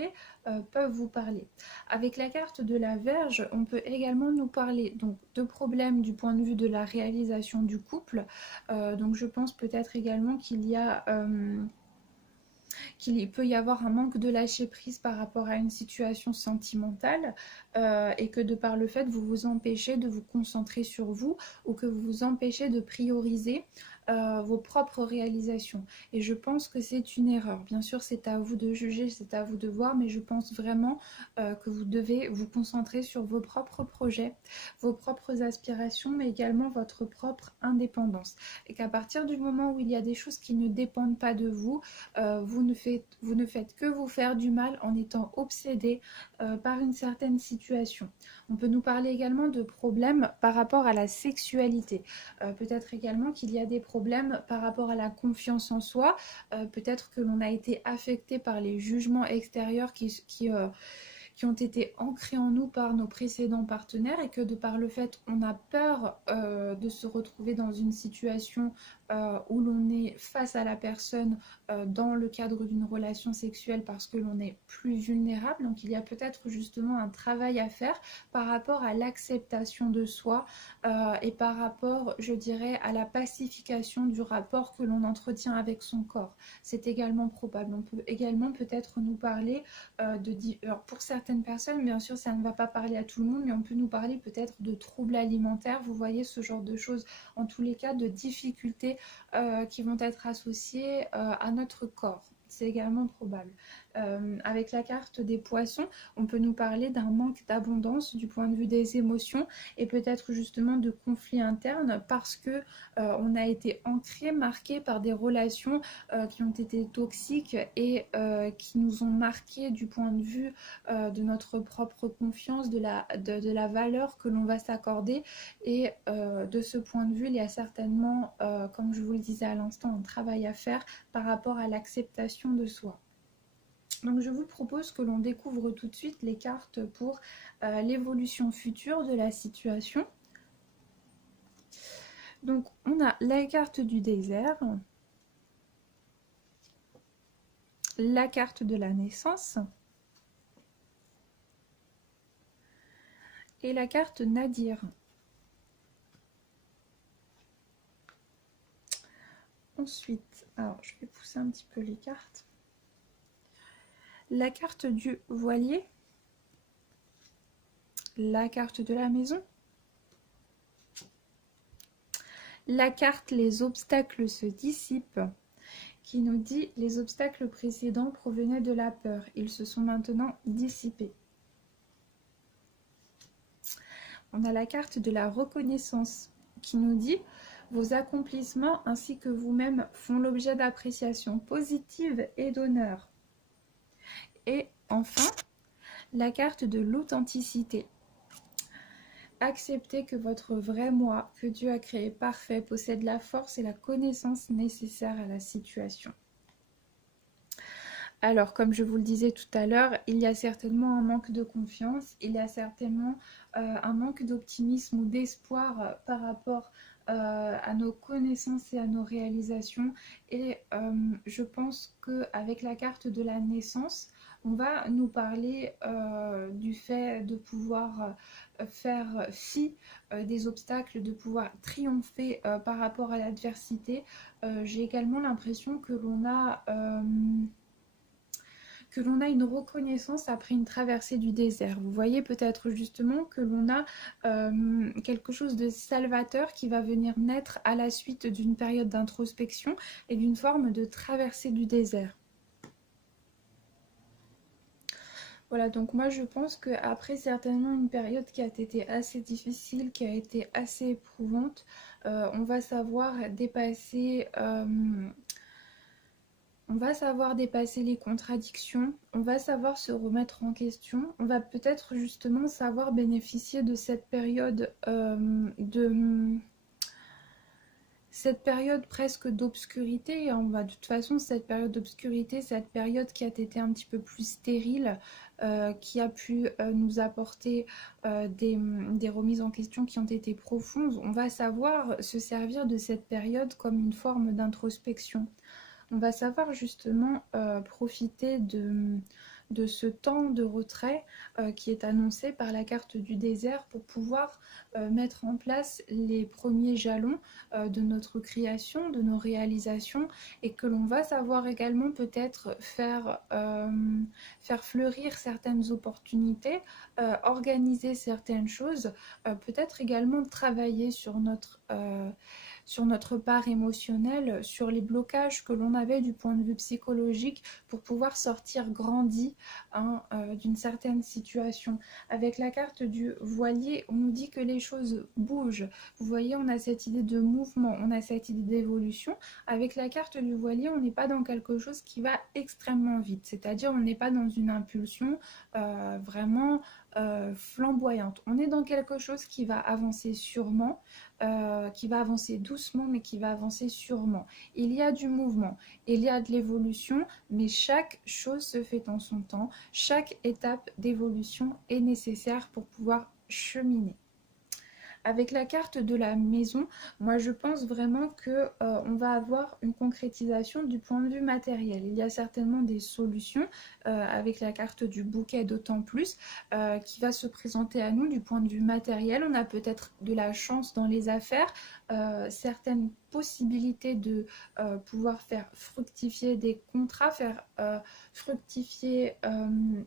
peuvent vous parler. Avec la carte de la Vierge, on peut également nous parler donc de problèmes du point de vue de la réalisation du couple. Donc je pense peut-être également qu'il peut y avoir un manque de lâcher prise par rapport à une situation sentimentale et que de par le fait vous vous empêchez de vous concentrer sur vous ou que vous vous empêchez de prioriser vos propres réalisations. Et je pense que c'est une erreur. Bien sûr, c'est à vous de juger, c'est à vous de voir, mais je pense vraiment que vous devez vous concentrer sur vos propres projets, vos propres aspirations, mais également votre propre indépendance. Et qu'à partir du moment où il y a des choses qui ne dépendent pas de vous, vous ne faites que vous faire du mal en étant obsédé par une certaine situation. On peut nous parler également de problèmes par rapport à la sexualité. Peut-être également qu'il y a des problèmes par rapport à la confiance en soi. Peut-être que l'on a été affecté par les jugements extérieurs qui ont été ancrés en nous par nos précédents partenaires et que de par le fait on a peur de se retrouver dans une situation où l'on est face à la personne dans le cadre d'une relation sexuelle parce que l'on est plus vulnérable. Donc il y a peut-être justement un travail à faire par rapport à l'acceptation de soi et par rapport, je dirais, à la pacification du rapport que l'on entretient avec son corps. C'est également probable. On peut également peut-être nous parler alors pour certaines personnes, bien sûr, ça ne va pas parler à tout le monde, mais on peut nous parler peut-être de troubles alimentaires. Vous voyez ce genre de choses, en tous les cas, de difficultés qui vont être associées à notre corps. C'est également probable. Avec la carte des poissons, on peut nous parler d'un manque d'abondance du point de vue des émotions et peut-être justement de conflits internes parce que on a été ancré, marqué par des relations qui ont été toxiques et qui nous ont marqué du point de vue de notre propre confiance, de la valeur que l'on va s'accorder. Et de ce point de vue, il y a certainement, comme je vous le disais à l'instant, un travail à faire par rapport à l'acceptation de soi. Donc je vous propose que l'on découvre tout de suite les cartes pour l'évolution future de la situation. Donc on a la carte du désert, la carte de la naissance et la carte Nadir. Ensuite, alors je vais pousser un petit peu les cartes. La carte du voilier, la carte de la maison, la carte les obstacles se dissipent, qui nous dit les obstacles précédents provenaient de la peur, ils se sont maintenant dissipés. On a la carte de la reconnaissance qui nous dit vos accomplissements ainsi que vous-même font l'objet d'appréciation positive et d'honneur. Et enfin, la carte de l'authenticité. Acceptez que votre vrai moi, que Dieu a créé parfait, possède la force et la connaissance nécessaires à la situation. Alors, comme je vous le disais tout à l'heure, il y a certainement un manque de confiance, il y a certainement un manque d'optimisme ou d'espoir par rapport à nos connaissances et à nos réalisations. Et je pense qu'avec la carte de la naissance, on va nous parler du fait de pouvoir faire fi des obstacles, de pouvoir triompher par rapport à l'adversité. J'ai également l'impression que l'on a une reconnaissance après une traversée du désert. Vous voyez peut-être justement que l'on a quelque chose de salvateur qui va venir naître à la suite d'une période d'introspection et d'une forme de traversée du désert. Voilà, donc moi je pense qu'après certainement une période qui a été assez difficile, qui a été assez éprouvante, on va savoir dépasser les contradictions, on va savoir se remettre en question, on va peut-être justement savoir bénéficier de cette période cette période presque d'obscurité, de toute façon cette période d'obscurité, cette période qui a été un petit peu plus stérile, qui a pu nous apporter des remises en question qui ont été profondes, on va savoir se servir de cette période comme une forme d'introspection. On va savoir justement profiter de ce temps de retrait qui est annoncé par la carte du désert pour pouvoir mettre en place les premiers jalons de notre création, de nos réalisations, et que l'on va savoir également peut-être faire fleurir certaines opportunités, organiser certaines choses, peut-être également travailler sur notre part émotionnelle, sur les blocages que l'on avait du point de vue psychologique pour pouvoir sortir grandi d'une certaine situation. Avec la carte du voilier, on nous dit que les choses bougent. Vous voyez, on a cette idée de mouvement, on a cette idée d'évolution. Avec la carte du voilier, on n'est pas dans quelque chose qui va extrêmement vite, c'est-à-dire on n'est pas dans une impulsion vraiment flamboyante. On est dans quelque chose qui va avancer sûrement, qui va avancer doucement, mais qui va avancer sûrement. Il y a du mouvement, il y a de l'évolution, mais chaque chose se fait en son temps. Chaque étape d'évolution est nécessaire pour pouvoir cheminer. Avec la carte de la maison, moi je pense vraiment que on va avoir une concrétisation du point de vue matériel. Il y a certainement des solutions avec la carte du bouquet d'autant plus qui va se présenter à nous du point de vue matériel. On a peut-être de la chance dans les affaires, certaines possibilités de pouvoir faire fructifier des contrats, faire fructifier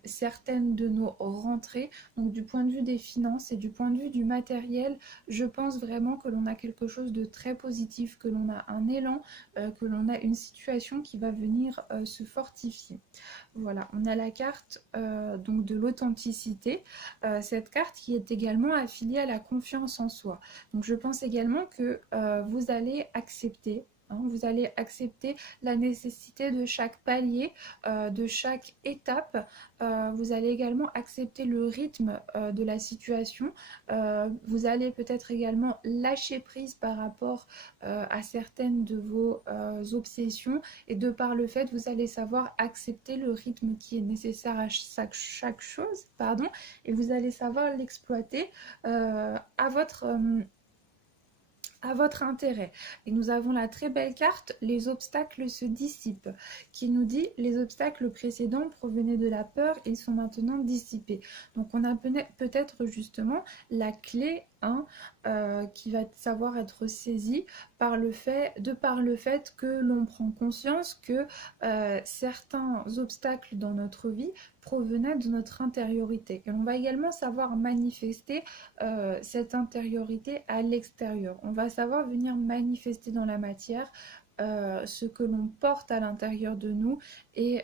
certaines de nos rentrées. Donc du point de vue des finances et du point de vue du matériel, je pense vraiment que l'on a quelque chose de très positif, que l'on a un élan, que l'on a une situation qui va venir se fortifier. Voilà, on a la carte donc de l'authenticité, cette carte qui est également affiliée à la confiance en soi. Donc je pense également que vous allez accepter. Vous allez accepter la nécessité de chaque palier, de chaque étape. Vous allez également accepter le rythme de la situation. Vous allez peut-être également lâcher prise par rapport à certaines de vos obsessions. Et de par le fait, vous allez savoir accepter le rythme qui est nécessaire à chaque chose. Et vous allez savoir l'exploiter à votre intérêt. Et nous avons la très belle carte, les obstacles se dissipent, qui nous dit les obstacles précédents provenaient de la peur, ils sont maintenant dissipés. Donc on a peut-être justement la clé qui va savoir être saisie de par le fait que l'on prend conscience que certains obstacles dans notre vie provenaient de notre intériorité. Et on va également savoir manifester cette intériorité à l'extérieur. On va savoir venir manifester dans la matière ce que l'on porte à l'intérieur de nous et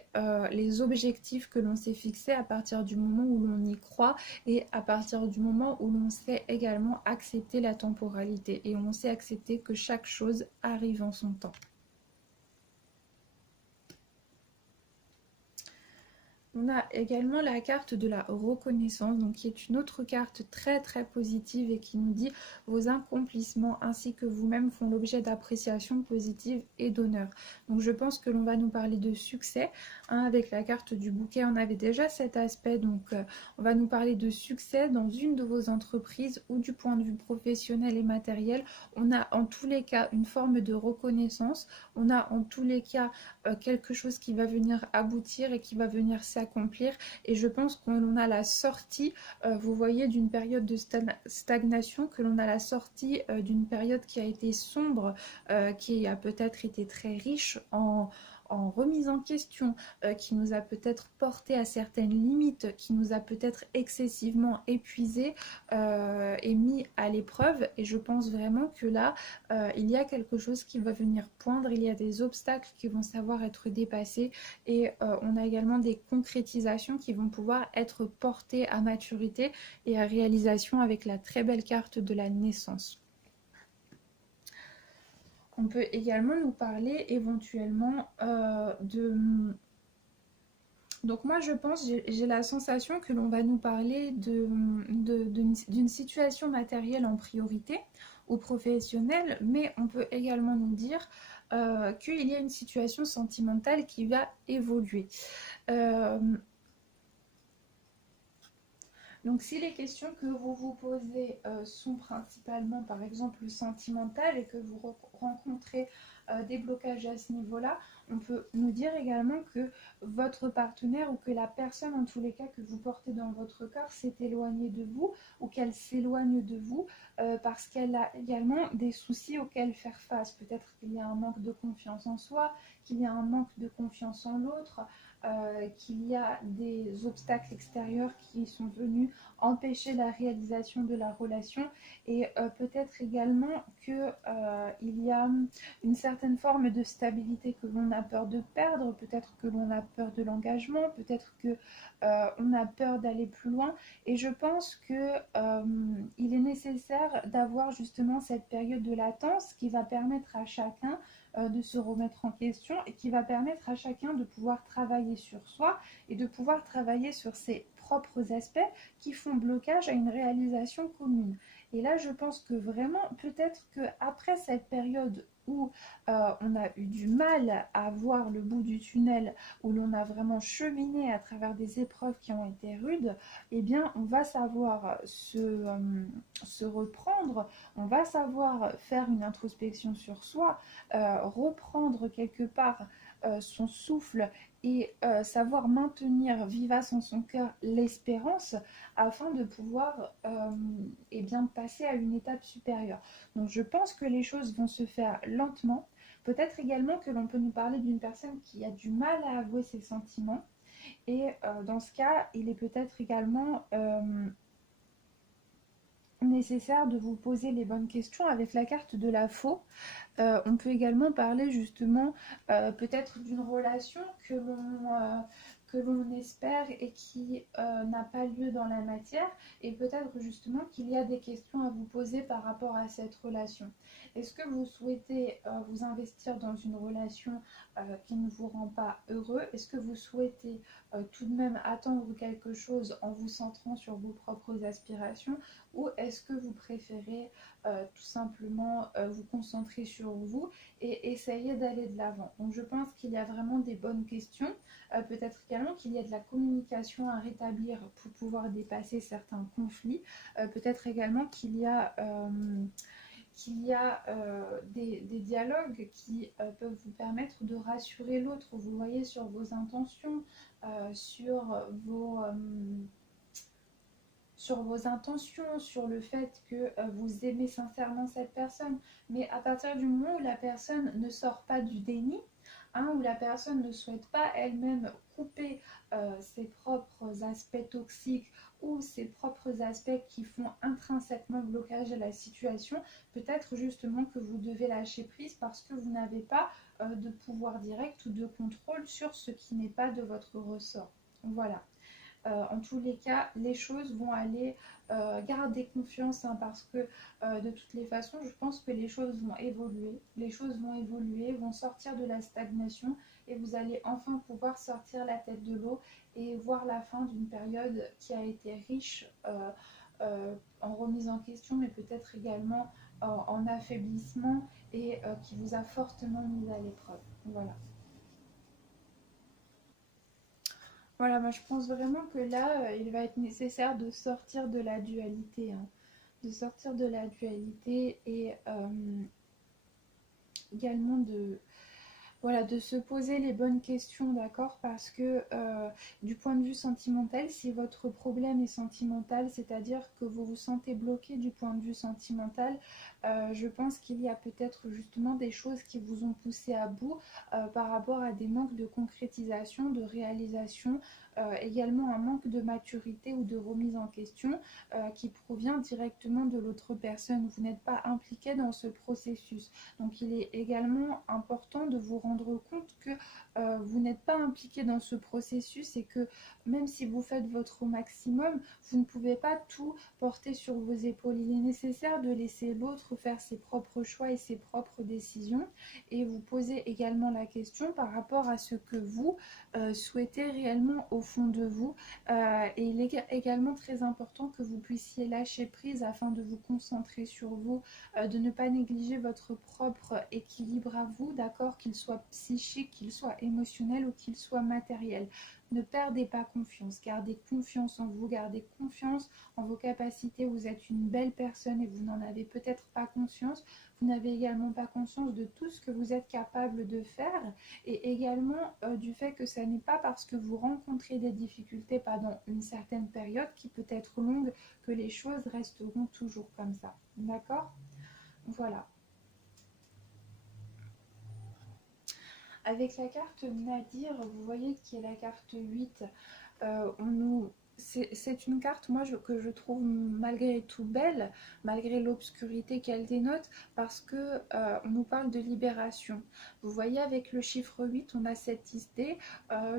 les objectifs que l'on s'est fixés à partir du moment où l'on y croit et à partir du moment où l'on sait également accepter la temporalité et on sait accepter que chaque chose arrive en son temps. On a également la carte de la reconnaissance, donc qui est une autre carte très très positive et qui nous dit vos accomplissements ainsi que vous-même font l'objet d'appréciation positive et d'honneur. Donc je pense que l'on va nous parler de succès. Avec la carte du bouquet, on avait déjà cet aspect, donc on va nous parler de succès dans une de vos entreprises ou du point de vue professionnel et matériel. On a en tous les cas une forme de reconnaissance, on a en tous les cas quelque chose qui va venir aboutir et qui va venir s'accomplir, et je pense qu'on a la sortie, vous voyez, d'une période de stagnation, que l'on a la sortie d'une période qui a été sombre, qui a peut-être été très riche en remise en question, qui nous a peut-être porté à certaines limites, qui nous a peut-être excessivement épuisés et mis à l'épreuve. Et je pense vraiment que là, il y a quelque chose qui va venir poindre, il y a des obstacles qui vont savoir être dépassés et on a également des concrétisations qui vont pouvoir être portées à maturité et à réalisation avec la très belle carte de la naissance. On peut également nous parler éventuellement Donc moi je pense, j'ai la sensation que l'on va nous parler d'une situation matérielle en priorité, ou professionnel, mais on peut également nous dire qu'il y a une situation sentimentale qui va évoluer. Donc si les questions que vous vous posez sont principalement par exemple sentimentales et que vous rencontrez des blocages à ce niveau-là, on peut nous dire également que votre partenaire ou que la personne en tous les cas que vous portez dans votre cœur s'est éloignée de vous ou qu'elle s'éloigne de vous parce qu'elle a également des soucis auxquels faire face. Peut-être qu'il y a un manque de confiance en soi, qu'il y a un manque de confiance en l'autre, qu'il y a des obstacles extérieurs qui sont venus empêcher la réalisation de la relation et peut-être également qu'il y a une certaine forme de stabilité que l'on a peur de perdre, peut-être que l'on a peur de l'engagement, peut-être que on a peur d'aller plus loin et je pense que il est nécessaire d'avoir justement cette période de latence qui va permettre à chacun de se remettre en question et qui va permettre à chacun de pouvoir travailler sur soi et de pouvoir travailler sur ses propres aspects qui font blocage à une réalisation commune. Et là, je pense que vraiment, peut-être qu'après cette période où on a eu du mal à voir le bout du tunnel, où l'on a vraiment cheminé à travers des épreuves qui ont été rudes, eh bien, on va savoir se reprendre, on va savoir faire une introspection sur soi, reprendre quelque part son souffle et savoir maintenir vivace en son cœur l'espérance afin de pouvoir eh bien, passer à une étape supérieure. Donc je pense que les choses vont se faire lentement. Peut-être également que l'on peut nous parler d'une personne qui a du mal à avouer ses sentiments. Et dans ce cas, il est peut-être également nécessaire de vous poser les bonnes questions avec la carte de la faux. On peut également parler justement peut-être d'une relation que l'on espère et qui n'a pas lieu dans la matière et peut-être justement qu'il y a des questions à vous poser par rapport à cette relation. Est-ce que vous souhaitez vous investir dans une relation qui ne vous rend pas heureux? Est-ce que vous souhaitez tout de même attendre quelque chose en vous centrant sur vos propres aspirations ou est-ce que vous préférez tout simplement vous concentrer sur vous et essayer d'aller de l'avant? Donc je pense qu'il y a vraiment des bonnes questions. Peut-être également qu'il y a de la communication à rétablir pour pouvoir dépasser certains conflits. Peut-être également qu'il y a des dialogues qui peuvent vous permettre de rassurer l'autre. Vous voyez sur vos intentions, sur vos intentions, sur le fait que vous aimez sincèrement cette personne. Mais à partir du moment où la personne ne sort pas du déni, où la personne ne souhaite pas elle-même couper ses propres aspects toxiques ou ses propres aspects qui font intrinsèquement blocage à la situation, peut-être justement que vous devez lâcher prise parce que vous n'avez pas de pouvoir direct ou de contrôle sur ce qui n'est pas de votre ressort. Voilà. En tous les cas, les choses vont aller, garder confiance parce que de toutes les façons, je pense que les choses vont évoluer, vont sortir de la stagnation et vous allez enfin pouvoir sortir la tête de l'eau et voir la fin d'une période qui a été riche en remise en question, mais peut-être également en affaiblissement et qui vous a fortement mis à l'épreuve. Voilà. Voilà, moi je pense vraiment que là, il va être nécessaire de sortir de la dualité, de sortir de la dualité et également voilà, de se poser les bonnes questions, d'accord? Parce que du point de vue sentimental, si votre problème est sentimental, c'est-à-dire que vous vous sentez bloqué du point de vue sentimental, je pense qu'il y a peut-être justement des choses qui vous ont poussé à bout par rapport à des manques de concrétisation, de réalisation, également un manque de maturité ou de remise en question qui provient directement de l'autre personne. Vous n'êtes pas impliqué dans ce processus. Donc il est également important de vous rendre compte que vous n'êtes pas impliqué dans ce processus et que même si vous faites votre maximum, vous ne pouvez pas tout porter sur vos épaules. Il est nécessaire de laisser l'autre peut-être faire ses propres choix et ses propres décisions, et vous poser également la question par rapport à ce que vous souhaitez réellement au fond de vous. Et il est également très important que vous puissiez lâcher prise afin de vous concentrer sur vous, de ne pas négliger votre propre équilibre à vous, d'accord, qu'il soit psychique, qu'il soit émotionnel ou qu'il soit matériel. Ne perdez pas confiance, gardez confiance en vous, gardez confiance en vos capacités. Vous êtes une belle personne et vous n'en avez peut-être pas conscience. Vous n'avez également pas conscience de tout ce que vous êtes capable de faire, et également du fait que ce n'est pas parce que vous rencontrez des difficultés pendant une certaine période qui peut être longue que les choses resteront toujours comme ça. D'accord? Voilà. Avec la carte Nadir, vous voyez qui est la carte 8, c'est une carte que je trouve malgré tout belle, malgré l'obscurité qu'elle dénote, parce que on nous parle de libération. Vous voyez, avec le chiffre 8, on a cette idée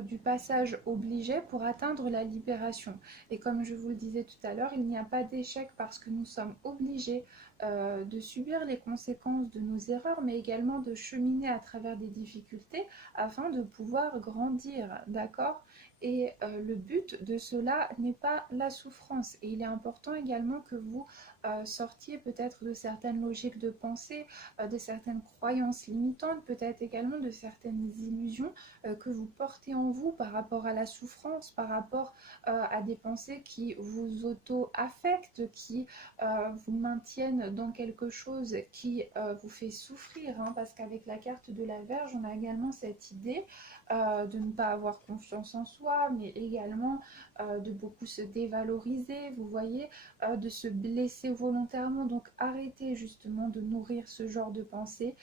du passage obligé pour atteindre la libération. Et comme je vous le disais tout à l'heure, il n'y a pas d'échec parce que nous sommes obligés de subir les conséquences de nos erreurs, mais également de cheminer à travers des difficultés afin de pouvoir grandir, d'accord? Et le but de cela n'est pas la souffrance. Et il est important également que vous sortiez peut-être de certaines logiques de pensée, de certaines croyances limitantes, peut-être également de certaines illusions que vous portez en vous par rapport à la souffrance, par rapport à des pensées qui vous auto-affectent, qui vous maintiennent dans quelque chose qui vous fait souffrir, hein, parce qu'avec la carte de la Vierge, on a également cette idée de ne pas avoir confiance en soi, mais également de beaucoup se dévaloriser, vous voyez, de se blesser volontairement. Donc arrêtez justement de nourrir ce genre de pensée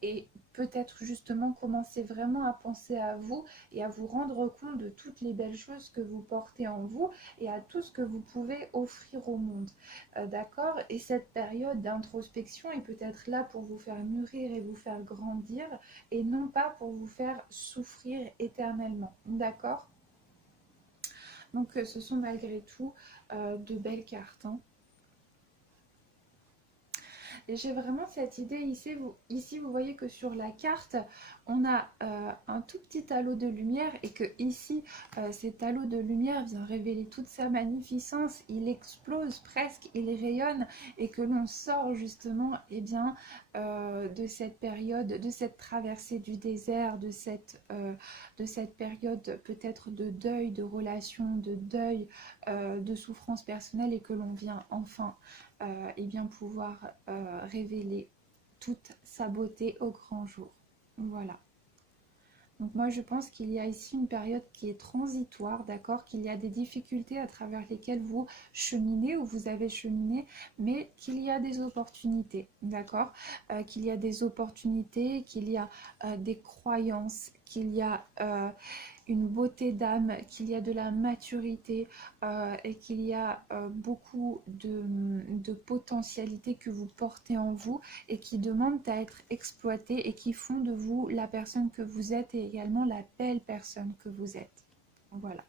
et peut-être justement commencer vraiment à penser à vous et à vous rendre compte de toutes les belles choses que vous portez en vous et à tout ce que vous pouvez offrir au monde. D'accord? Et cette période d'introspection est peut-être là pour vous faire mûrir et vous faire grandir, et non pas pour vous faire souffrir éternellement. D'accord? Donc ce sont malgré tout de belles cartes, hein. Et j'ai vraiment cette idée ici, vous voyez que sur la carte, on a un tout petit halo de lumière, et que ici, cet halo de lumière vient révéler toute sa magnificence. Il explose presque, il rayonne, et que l'on sort justement de cette période, de cette traversée du désert, de cette période peut-être de deuil, de relation, de deuil, de souffrance personnelle, et que l'on vient enfin pouvoir révéler toute sa beauté au grand jour. Voilà. Donc moi je pense qu'il y a ici une période qui est transitoire, d'accord, qu'il y a des difficultés à travers lesquelles vous cheminez ou vous avez cheminé, mais qu'il y a des opportunités, d'accord, qu'il y a des opportunités, qu'il y a des croyances, qu'il y a une beauté d'âme, qu'il y a de la maturité et qu'il y a beaucoup de potentialités que vous portez en vous et qui demandent à être exploitées et qui font de vous la personne que vous êtes et également la belle personne que vous êtes. Voilà.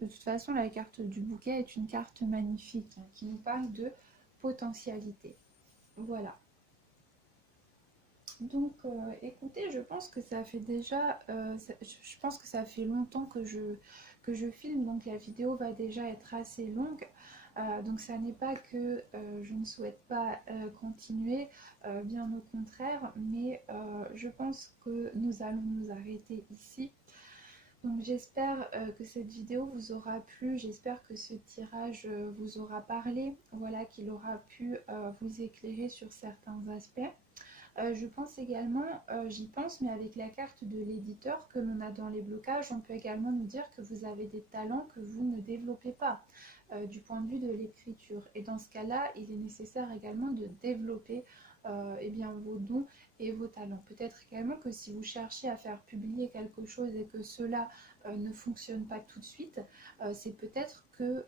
De toute façon, la carte du bouquet est une carte magnifique, hein, qui nous parle de potentialité. Voilà. Donc écoutez, je pense que ça fait déjà, je pense que ça fait longtemps que je filme, donc la vidéo va déjà être assez longue. Donc ça n'est pas que je ne souhaite pas continuer, bien au contraire, mais je pense que nous allons nous arrêter ici. Donc j'espère que cette vidéo vous aura plu, j'espère que ce tirage vous aura parlé, voilà, qu'il aura pu vous éclairer sur certains aspects. Je pense également, j'y pense, mais avec la carte de l'éditeur que l'on a dans les blocages, on peut également nous dire que vous avez des talents que vous ne développez pas du point de vue de l'écriture. Et dans ce cas-là, il est nécessaire également de développer vos dons et vos talents. Peut-être également que si vous cherchez à faire publier quelque chose et que cela ne fonctionne pas tout de suite, c'est peut-être que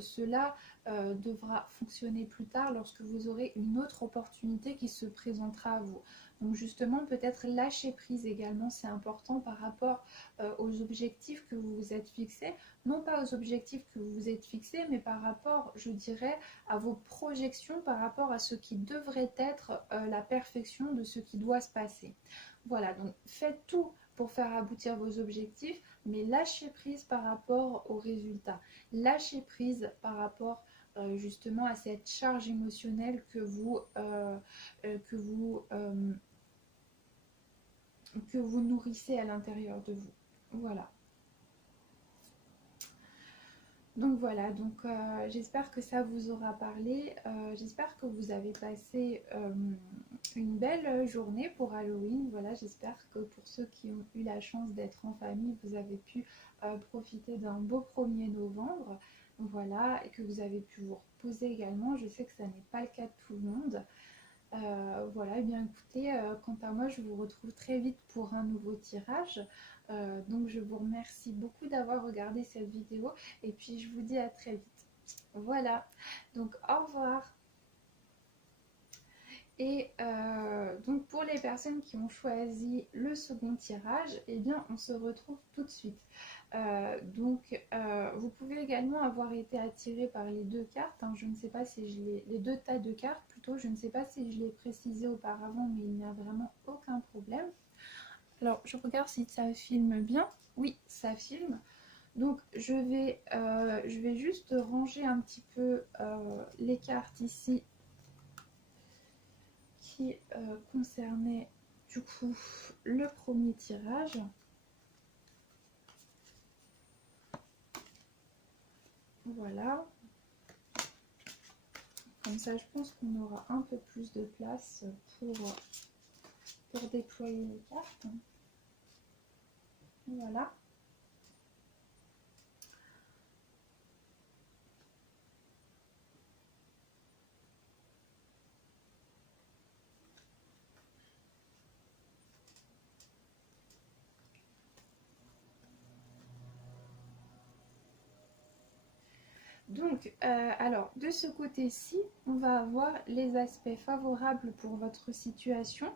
cela devra fonctionner plus tard lorsque vous aurez une autre opportunité qui se présentera à vous. Donc justement, peut-être lâcher prise également, c'est important par rapport aux objectifs que vous vous êtes fixés. Non pas aux objectifs que vous vous êtes fixés, mais par rapport, je dirais, à vos projections, par rapport à ce qui devrait être la perfection de ce qui doit se passer. Voilà, donc faites tout pour faire aboutir vos objectifs, mais lâchez prise par rapport aux résultats. Lâchez prise par rapport justement à cette charge émotionnelle que vous nourrissez à l'intérieur de vous. Voilà. Donc voilà, j'espère que ça vous aura parlé. J'espère que vous avez passé une belle journée pour Halloween. Voilà, j'espère que pour ceux qui ont eu la chance d'être en famille, vous avez pu profiter d'un beau 1er novembre. Voilà, et que vous avez pu vous reposer également. Je sais que ça n'est pas le cas de tout le monde. Voilà, et bien écoutez, quant à moi, je vous retrouve très vite pour un nouveau tirage. Donc je vous remercie beaucoup d'avoir regardé cette vidéo et puis je vous dis à très vite. Voilà, donc au revoir. Et donc pour les personnes qui ont choisi le second tirage, eh bien on se retrouve tout de suite. Vous pouvez également avoir été attiré par les deux cartes, hein. Je ne sais pas si les deux tas de cartes plutôt, je ne sais pas si je l'ai précisé auparavant, mais il n'y a vraiment aucun problème. Alors je regarde si ça filme bien. Oui, ça filme. Donc je vais juste ranger un petit peu les cartes ici qui concernait du coup le premier tirage. Voilà. Comme ça, je pense qu'on aura un peu plus de place pour déployer les cartes. Voilà. Donc, alors, de ce côté-ci, on va avoir les aspects favorables pour votre situation.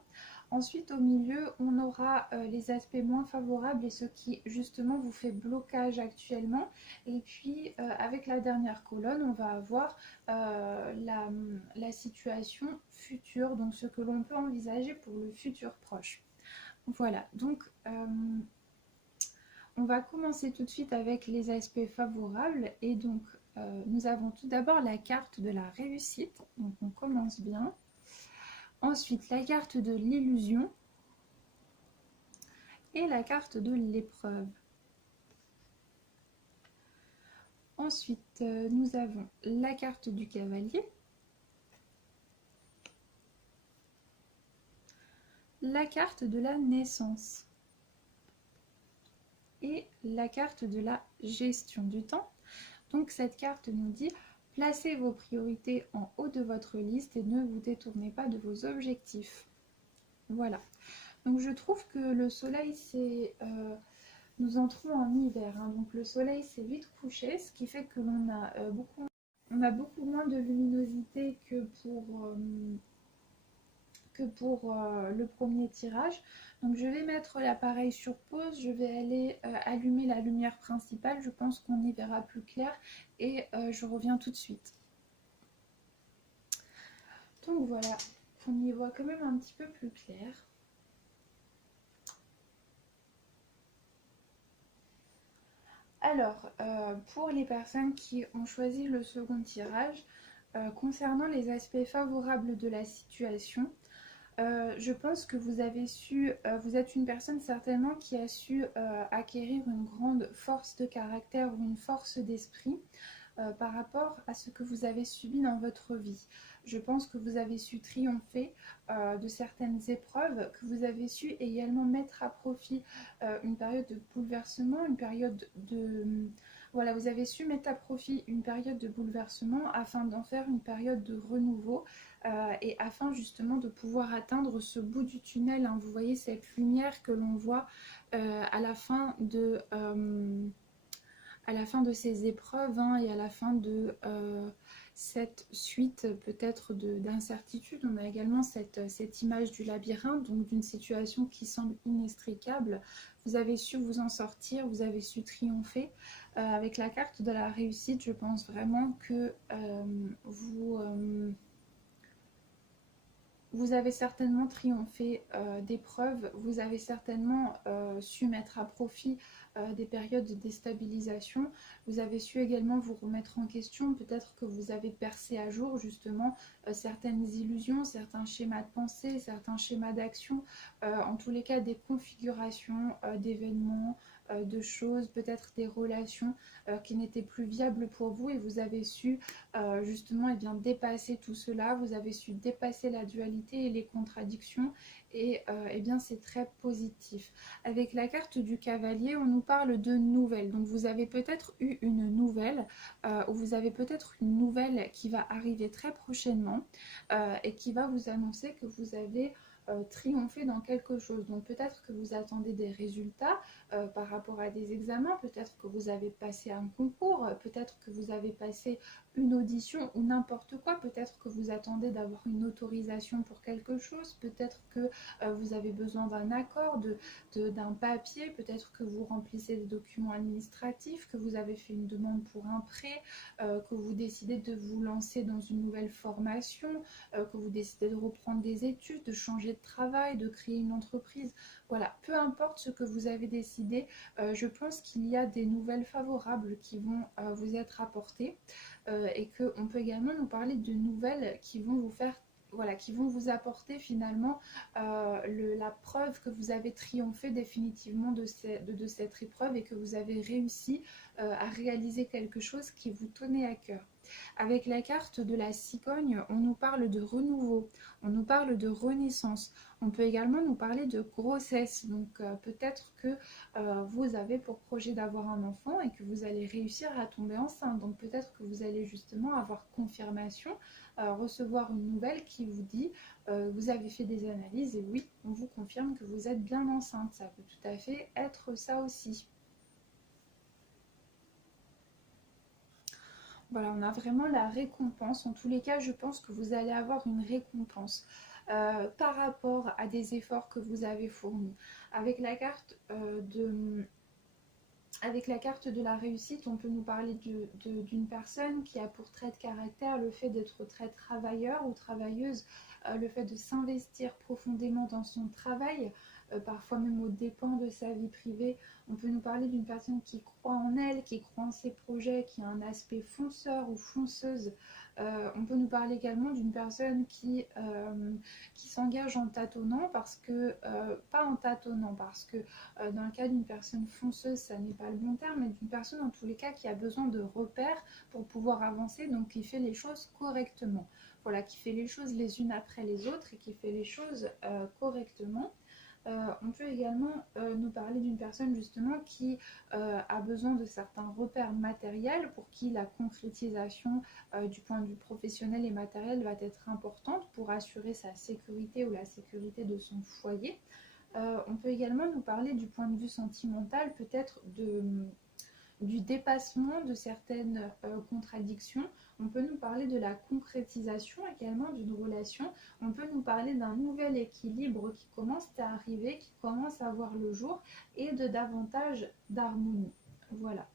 Ensuite, au milieu, on aura les aspects moins favorables et ce qui, justement, vous fait blocage actuellement. Et puis, avec la dernière colonne, on va avoir la situation future, donc ce que l'on peut envisager pour le futur proche. Voilà, donc on va commencer tout de suite avec les aspects favorables. Et donc, nous avons tout d'abord la carte de la réussite, donc on commence bien. Ensuite, la carte de l'illusion et la carte de l'épreuve. Ensuite, nous avons la carte du cavalier, la carte de la naissance et la carte de la gestion du temps. Donc cette carte nous dit: placez vos priorités en haut de votre liste et ne vous détournez pas de vos objectifs. Voilà. Donc je trouve que le soleil, nous entrons en hiver, hein. Donc le soleil s'est vite couché, ce qui fait que l'on a beaucoup moins de luminosité que pour le premier tirage. Donc je vais mettre l'appareil sur pause, je vais aller allumer la lumière principale, je pense qu'on y verra plus clair et je reviens tout de suite. Donc voilà, on y voit quand même un petit peu plus clair. Alors, pour les personnes qui ont choisi le second tirage, concernant les aspects favorables de la situation, je pense que vous êtes une personne certainement qui a su acquérir une grande force de caractère ou une force d'esprit par rapport à ce que vous avez subi dans votre vie. Je pense que vous avez su triompher de certaines épreuves, que vous avez su également mettre à profit une période de bouleversement, une période de... Voilà, vous avez su mettre à profit une période de bouleversement afin d'en faire une période de renouveau et afin justement de pouvoir atteindre ce bout du tunnel, hein. Vous voyez cette lumière que l'on voit à la fin de ces épreuves, hein, et à la fin de cette suite peut-être d'incertitude. On a également cette image du labyrinthe, donc d'une situation qui semble inextricable. Vous avez su vous en sortir, vous avez su triompher. Avec la carte de la réussite, je pense vraiment que vous avez certainement triomphé d'épreuves, vous avez certainement su mettre à profit des périodes de déstabilisation, vous avez su également vous remettre en question, peut-être que vous avez percé à jour justement certaines illusions, certains schémas de pensée, certains schémas d'action, en tous les cas des configurations d'événements, de choses, peut-être des relations qui n'étaient plus viables pour vous et vous avez su justement dépasser tout cela, vous avez su dépasser la dualité et les contradictions et bien c'est très positif. Avec la carte du cavalier, on nous parle de nouvelles, donc vous avez peut-être eu une nouvelle ou vous avez peut-être une nouvelle qui va arriver très prochainement et qui va vous annoncer que vous avez triompher dans quelque chose. Donc peut-être que vous attendez des résultats par rapport à des examens, peut-être que vous avez passé un concours, peut-être que vous avez passé une audition ou n'importe quoi, peut-être que vous attendez d'avoir une autorisation pour quelque chose, peut-être que vous avez besoin d'un accord, d'un papier, peut-être que vous remplissez des documents administratifs, que vous avez fait une demande pour un prêt, que vous décidez de vous lancer dans une nouvelle formation, que vous décidez de reprendre des études, de changer de travail, de créer une entreprise. Voilà, peu importe ce que vous avez décidé, je pense qu'il y a des nouvelles favorables qui vont vous être apportées et qu'on peut également nous parler de nouvelles qui vont vous faire qui vont vous apporter finalement la preuve que vous avez triomphé définitivement de cette épreuve et que vous avez réussi à réaliser quelque chose qui vous tenait à cœur. Avec la carte de la cigogne, on nous parle de renouveau, on nous parle de renaissance. On peut également nous parler de grossesse. Donc peut-être que vous avez pour projet d'avoir un enfant et que vous allez réussir à tomber enceinte. Donc peut-être que vous allez justement avoir confirmation, recevoir une nouvelle qui vous dit vous avez fait des analyses et oui, on vous confirme que vous êtes bien enceinte. Ça peut tout à fait être ça aussi. Voilà, on a vraiment la récompense. En tous les cas, je pense que vous allez avoir une récompense par rapport à des efforts que vous avez fournis. Avec la carte de la réussite, on peut nous parler d'une personne qui a pour trait de caractère le fait d'être très travailleur ou travailleuse, le fait de s'investir profondément dans son travail, parfois même aux dépens de sa vie privée. On peut nous parler d'une personne qui croit en elle, qui croit en ses projets, qui a un aspect fonceur ou fonceuse. On peut nous parler également d'une personne qui s'engage en tâtonnant, pas en tâtonnant, parce que dans le cas d'une personne fonceuse, ça n'est pas le bon terme, mais d'une personne en tous les cas qui a besoin de repères pour pouvoir avancer, donc qui fait les choses correctement. Voilà, qui fait les choses les unes après les autres et qui fait les choses correctement. On peut également nous parler d'une personne justement qui a besoin de certains repères matériels pour qui la concrétisation du point de vue professionnel et matériel va être importante pour assurer sa sécurité ou la sécurité de son foyer. On peut également nous parler du point de vue sentimental, peut-être du dépassement de certaines contradictions. On peut nous parler de la concrétisation également d'une relation. On peut nous parler d'un nouvel équilibre qui commence à arriver, qui commence à voir le jour et de davantage d'harmonie. Voilà.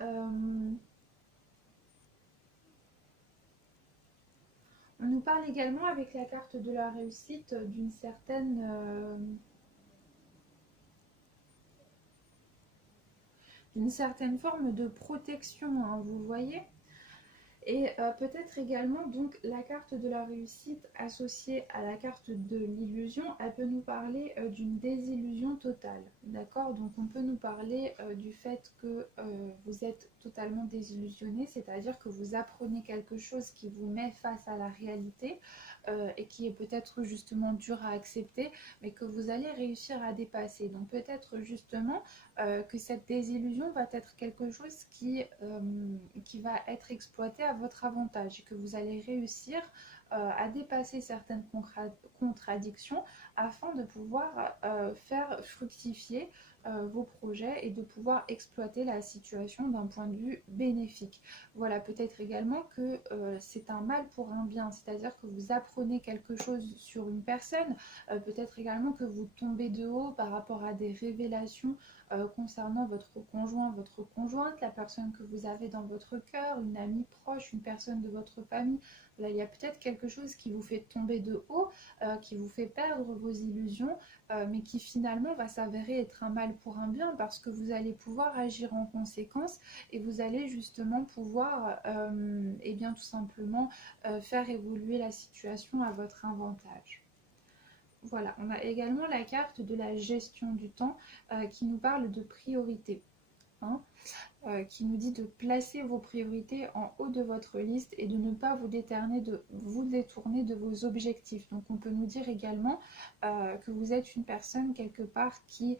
On nous parle également avec la carte de la réussite d'une certaine forme de protection, hein, vous voyez. Et peut-être également donc la carte de la réussite associée à la carte de l'illusion, elle peut nous parler d'une désillusion totale, d'accord? Donc on peut nous parler du fait que vous êtes totalement désillusionné, c'est-à-dire que vous apprenez quelque chose qui vous met face à la réalité et qui est peut-être justement dur à accepter, mais que vous allez réussir à dépasser. Donc peut-être justement que cette désillusion va être quelque chose qui va être exploité à votre avantage et que vous allez réussir à dépasser certaines contradictions afin de pouvoir faire fructifier vos projets et de pouvoir exploiter la situation d'un point de vue bénéfique. Voilà, peut-être également que c'est un mal pour un bien, c'est-à-dire que vous apprenez quelque chose sur une personne, peut-être également que vous tombez de haut par rapport à des révélations concernant votre conjoint, votre conjointe, la personne que vous avez dans votre cœur, une amie proche, une personne de votre famille. Là, il y a peut-être quelque chose qui vous fait tomber de haut, qui vous fait perdre vos illusions, mais qui finalement va s'avérer être un mal pour un bien parce que vous allez pouvoir agir en conséquence et vous allez justement pouvoir et bien tout simplement faire évoluer la situation à votre avantage. Voilà, on a également la carte de la gestion du temps qui nous parle de priorité. Hein, qui nous dit de placer vos priorités en haut de votre liste et de ne pas vous détourner de vos objectifs. Donc on peut nous dire également que vous êtes une personne quelque part qui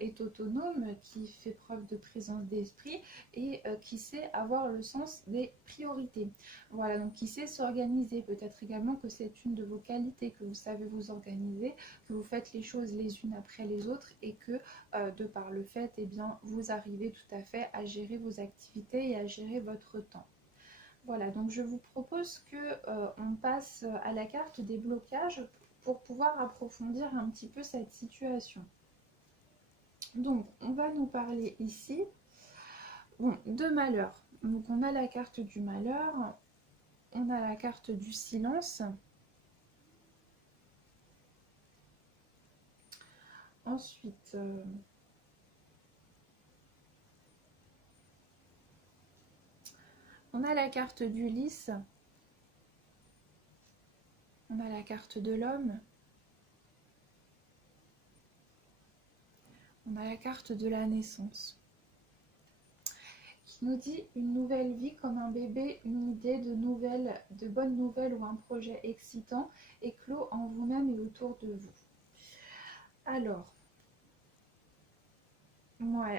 est autonome, qui fait preuve de présence d'esprit et qui sait avoir le sens des priorités. Voilà, donc qui sait s'organiser. Peut-être également que c'est une de vos qualités, que vous savez vous organiser, que vous faites les choses les unes après les autres et que de par le fait, eh bien, vous arrivez tout à fait à gérer vos activités et à gérer votre temps. Voilà, donc je vous propose que on passe à la carte des blocages pour pouvoir approfondir un petit peu cette situation. Donc, on va nous parler ici de malheur. Donc, on a la carte du malheur, on a la carte du silence. Ensuite, on a la carte du lys, on a la carte de l'homme, on a la carte de la naissance, qui nous dit une nouvelle vie comme un bébé, une idée de bonnes nouvelles ou un projet excitant éclos en vous-même et autour de vous. Alors,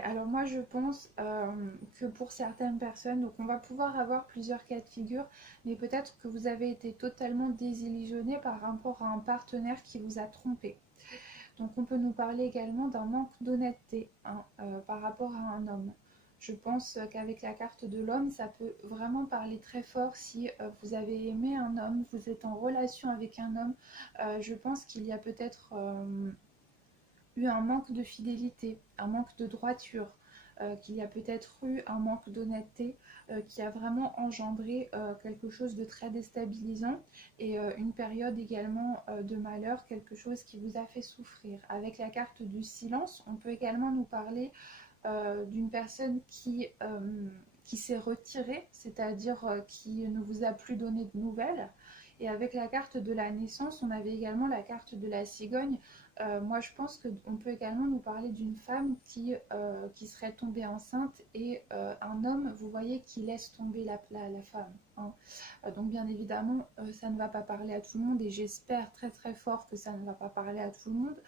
alors moi je pense que pour certaines personnes, donc on va pouvoir avoir plusieurs cas de figure, mais peut-être que vous avez été totalement désillusionné par rapport à un partenaire qui vous a trompé. Donc on peut nous parler également d'un manque d'honnêteté par rapport à un homme. Je pense qu'avec la carte de l'homme, ça peut vraiment parler très fort si vous avez aimé un homme, vous êtes en relation avec un homme. Je pense qu'il y a peut-être eu un manque de fidélité, un manque de droiture, qu'il y a peut-être eu un manque d'honnêteté qui a vraiment engendré quelque chose de très déstabilisant et une période également de malheur, quelque chose qui vous a fait souffrir. Avec la carte du silence, on peut également nous parler d'une personne qui s'est retirée, c'est-à-dire qui ne vous a plus donné de nouvelles. Et avec la carte de la naissance, on avait également la carte de la cigogne. Moi, je pense qu'on peut également nous parler d'une femme qui serait tombée enceinte et un homme, vous voyez, qui laisse tomber la femme. Hein. Donc, bien évidemment, ça ne va pas parler à tout le monde et j'espère très très fort que ça ne va pas parler à tout le monde.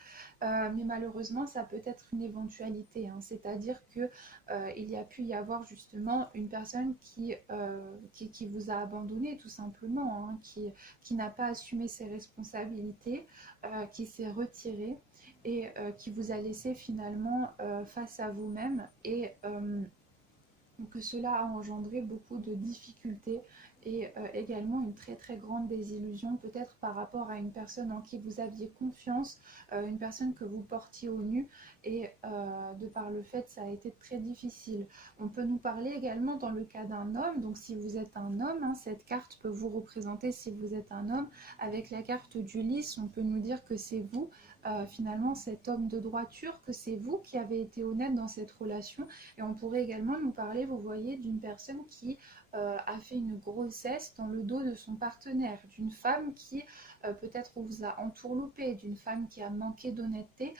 Mais malheureusement, ça peut être une éventualité. Hein. C'est-à-dire qu'il y a pu y avoir justement une personne qui vous a abandonné tout simplement, hein, qui n'a pas assumé ses responsabilités, qui s'est retiré et qui vous a laissé finalement face à vous-même et que cela a engendré beaucoup de difficultés et également une très très grande désillusion peut-être par rapport à une personne en qui vous aviez confiance, une personne que vous portiez au nu et de par le fait ça a été très difficile. On peut nous parler également dans le cas d'un homme, donc si vous êtes un homme, hein, cette carte peut vous représenter si vous êtes un homme. Avec la carte du lys, on peut nous dire que c'est vous, finalement cet homme de droiture, que c'est vous qui avez été honnête dans cette relation. Et on pourrait également nous parler, vous voyez, d'une personne qui a fait une grossesse dans le dos de son partenaire, d'une femme qui peut-être vous a entourloupé, d'une femme qui a manqué d'honnêteté,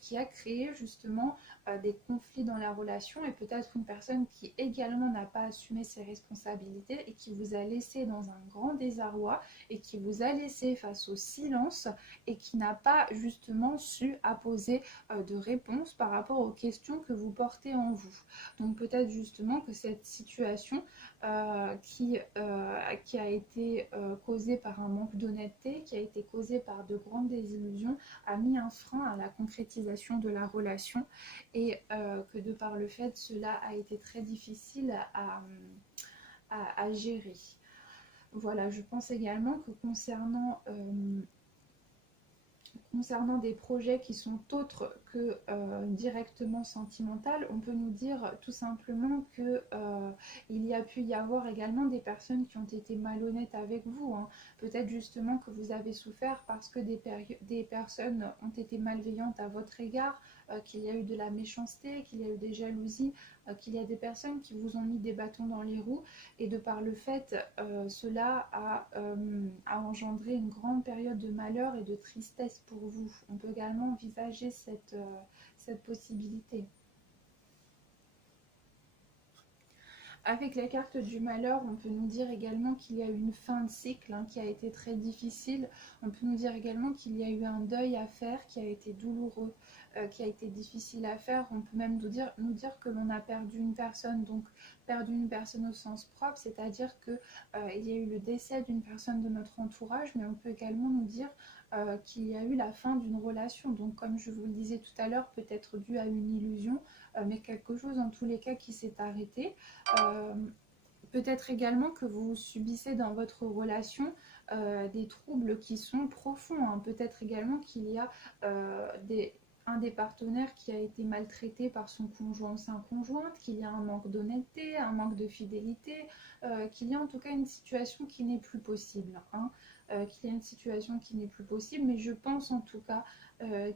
qui a créé justement des conflits dans la relation, et peut-être une personne qui également n'a pas assumé ses responsabilités et qui vous a laissé dans un grand désarroi et qui vous a laissé face au silence et qui n'a pas justement su apposer de réponse par rapport aux questions que vous portez en vous. Donc peut-être justement que cette situation qui a été causée par un manque d'honnêteté, qui a été causée par de grandes désillusions, a mis un frein à la concrétisation de la relation, et que de par le fait, cela a été très difficile à gérer. Voilà, je pense également que concernant des projets qui sont autres que directement sentimentales, on peut nous dire tout simplement que il y a pu y avoir également des personnes qui ont été malhonnêtes avec vous, hein. Peut-être justement que vous avez souffert parce que des personnes ont été malveillantes à votre égard, qu'il y a eu de la méchanceté, qu'il y a eu des jalousies, qu'il y a des personnes qui vous ont mis des bâtons dans les roues, et de par le fait, cela a engendré une grande période de malheur et de tristesse pour vous. On peut également envisager cette possibilité. Avec la carte du malheur, on peut nous dire également qu'il y a eu une fin de cycle, hein, qui a été très difficile. On peut nous dire également qu'il y a eu un deuil à faire qui a été douloureux, qui a été difficile à faire. On peut même nous dire que l'on a perdu une personne, donc perdu une personne au sens propre, c'est-à-dire qu'il y a eu le décès d'une personne de notre entourage, mais on peut également nous dire qu'il y a eu la fin d'une relation. Donc comme je vous le disais tout à l'heure, peut-être dû à une illusion, mais quelque chose en tous les cas qui s'est arrêté. Peut-être également que vous subissez dans votre relation des troubles qui sont profonds, hein. Peut-être également qu'il y a un des partenaires qui a été maltraité par son conjoint ou sa conjointe, qu'il y a un manque d'honnêteté, un manque de fidélité, qu'il y a en tout cas une situation qui n'est plus possible, hein. Qu'il y a une situation qui n'est plus possible, mais je pense en tout cas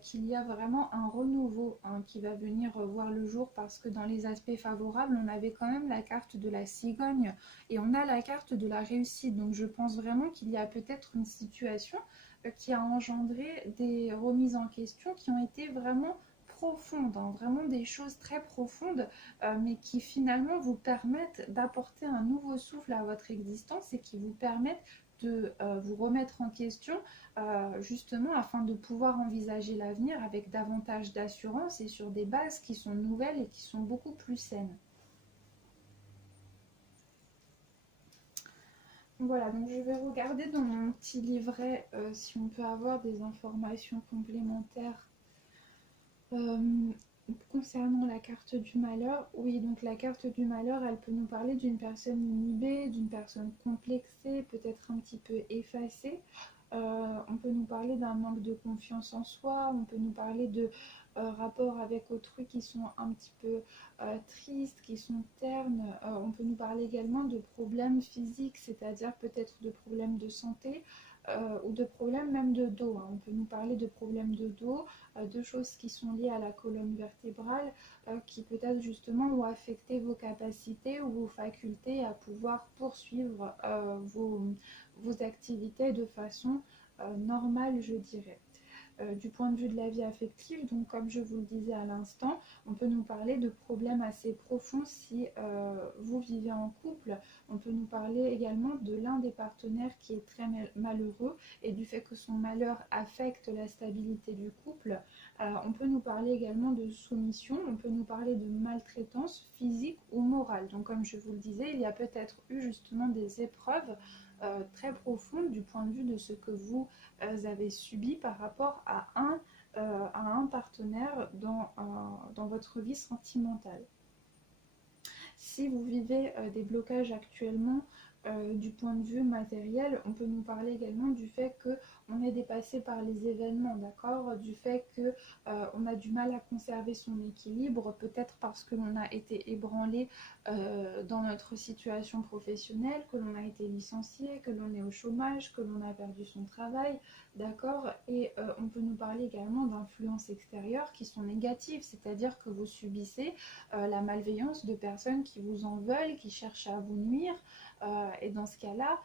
qu'il y a vraiment un renouveau, hein, qui va venir voir le jour, parce que dans les aspects favorables, on avait quand même la carte de la cigogne et on a la carte de la réussite. Donc je pense vraiment qu'il y a peut-être une situation qui a engendré des remises en question qui ont été vraiment profondes, hein, vraiment des choses très profondes, mais qui finalement vous permettent d'apporter un nouveau souffle à votre existence et qui vous permettent de vous remettre en question, justement afin de pouvoir envisager l'avenir avec davantage d'assurance et sur des bases qui sont nouvelles et qui sont beaucoup plus saines. Voilà, donc je vais regarder dans mon petit livret si on peut avoir des informations complémentaires euh, concernant la carte du malheur. Oui, donc la carte du malheur, elle peut nous parler d'une personne inhibée, d'une personne complexée, peut-être un petit peu effacée. On peut nous parler d'un manque de confiance en soi, on peut nous parler de rapports avec autrui qui sont un petit peu tristes, qui sont ternes. On peut nous parler également de problèmes physiques, c'est-à-dire peut-être de problèmes de santé, ou de problèmes même de dos, hein. On peut nous parler de problèmes de dos, de choses qui sont liées à la colonne vertébrale, qui peut-être justement ont affecté vos capacités ou vos facultés à pouvoir poursuivre vos activités de façon normale, je dirais. Du point de vue de la vie affective, donc comme je vous le disais à l'instant, on peut nous parler de problèmes assez profonds si vous vivez en couple. On peut nous parler également de l'un des partenaires qui est très malheureux et du fait que son malheur affecte la stabilité du couple. On peut nous parler également de soumission, on peut nous parler de maltraitance physique ou morale. Donc comme je vous le disais, il y a peut-être eu justement des épreuves très profondes du point de vue de ce que vous avez subi par rapport à un partenaire dans votre vie sentimentale. Si vous vivez des blocages actuellement du point de vue matériel, on peut nous parler également du fait qu'on est dépassé par les événements, d'accord, du fait qu'on a du mal à conserver son équilibre, peut-être parce que l'on a été ébranlé dans notre situation professionnelle, que l'on a été licencié, que l'on est au chômage, que l'on a perdu son travail, d'accord, et on peut nous parler également d'influences extérieures qui sont négatives, c'est-à-dire que vous subissez la malveillance de personnes qui vous en veulent, qui cherchent à vous nuire, et dans ce cas-là,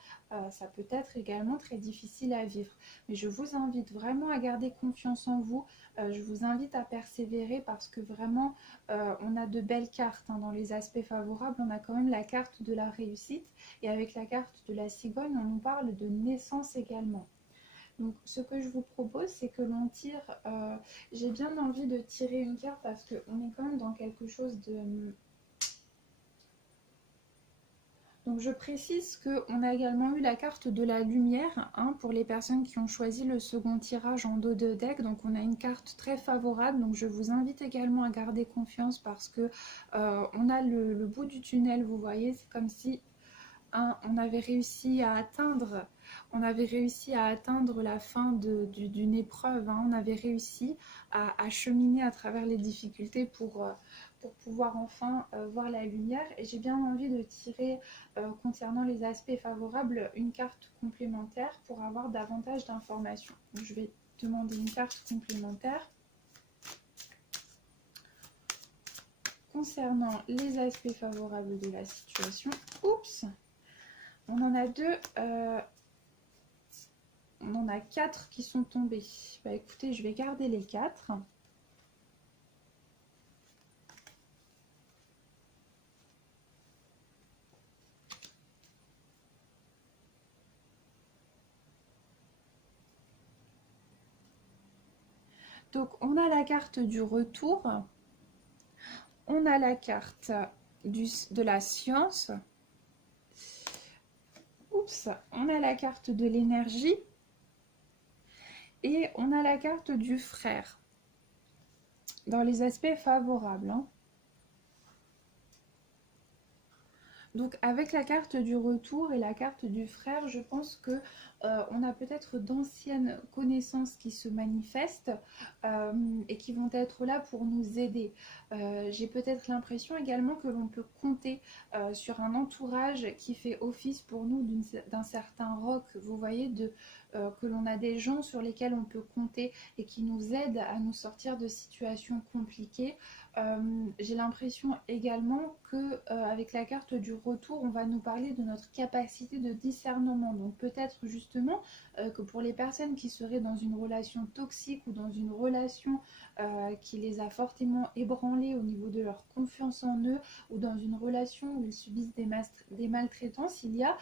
ça peut être également très difficile à vivre. Mais je vous invite vraiment à garder confiance en vous. Je vous invite à persévérer parce que vraiment, on a de belles cartes, hein. Dans les aspects favorables, on a quand même la carte de la réussite. Et avec la carte de la cigogne, on nous parle de naissance également. Donc ce que je vous propose, c'est que l'on tire, j'ai bien envie de tirer une carte parce qu'on est quand même dans quelque chose de... Donc je précise qu'on a également eu la carte de la lumière, hein, pour les personnes qui ont choisi le second tirage en dos de deck. Donc on a une carte très favorable, donc je vous invite également à garder confiance parce que on a le bout du tunnel, vous voyez, c'est comme si... on avait réussi à atteindre, la fin d'une épreuve, hein. On avait réussi à cheminer à travers les difficultés pour pouvoir enfin voir la lumière. Et j'ai bien envie de tirer, concernant les aspects favorables, une carte complémentaire pour avoir davantage d'informations. Donc, je vais demander une carte complémentaire concernant les aspects favorables de la situation. Oups! On en a deux, on en a 4 qui sont tombés. Bah écoutez, je vais garder les 4. Donc on a la carte du retour, on a la carte de la science, oups, on a la carte de l'énergie et on a la carte du frère dans les aspects favorables, hein. Donc avec la carte du retour et la carte du frère, je pense que on a peut-être d'anciennes connaissances qui se manifestent et qui vont être là pour nous aider. J'ai peut-être l'impression également que l'on peut compter sur un entourage qui fait office pour nous d'un certain roc, vous voyez, que l'on a des gens sur lesquels on peut compter et qui nous aident à nous sortir de situations compliquées. J'ai l'impression également que avec la carte du retour, on va nous parler de notre capacité de discernement. Donc peut-être justement que pour les personnes qui seraient dans une relation toxique ou dans une relation qui les a fortement ébranlés au niveau de leur confiance en eux, ou dans une relation où ils subissent des maltraitances, il y a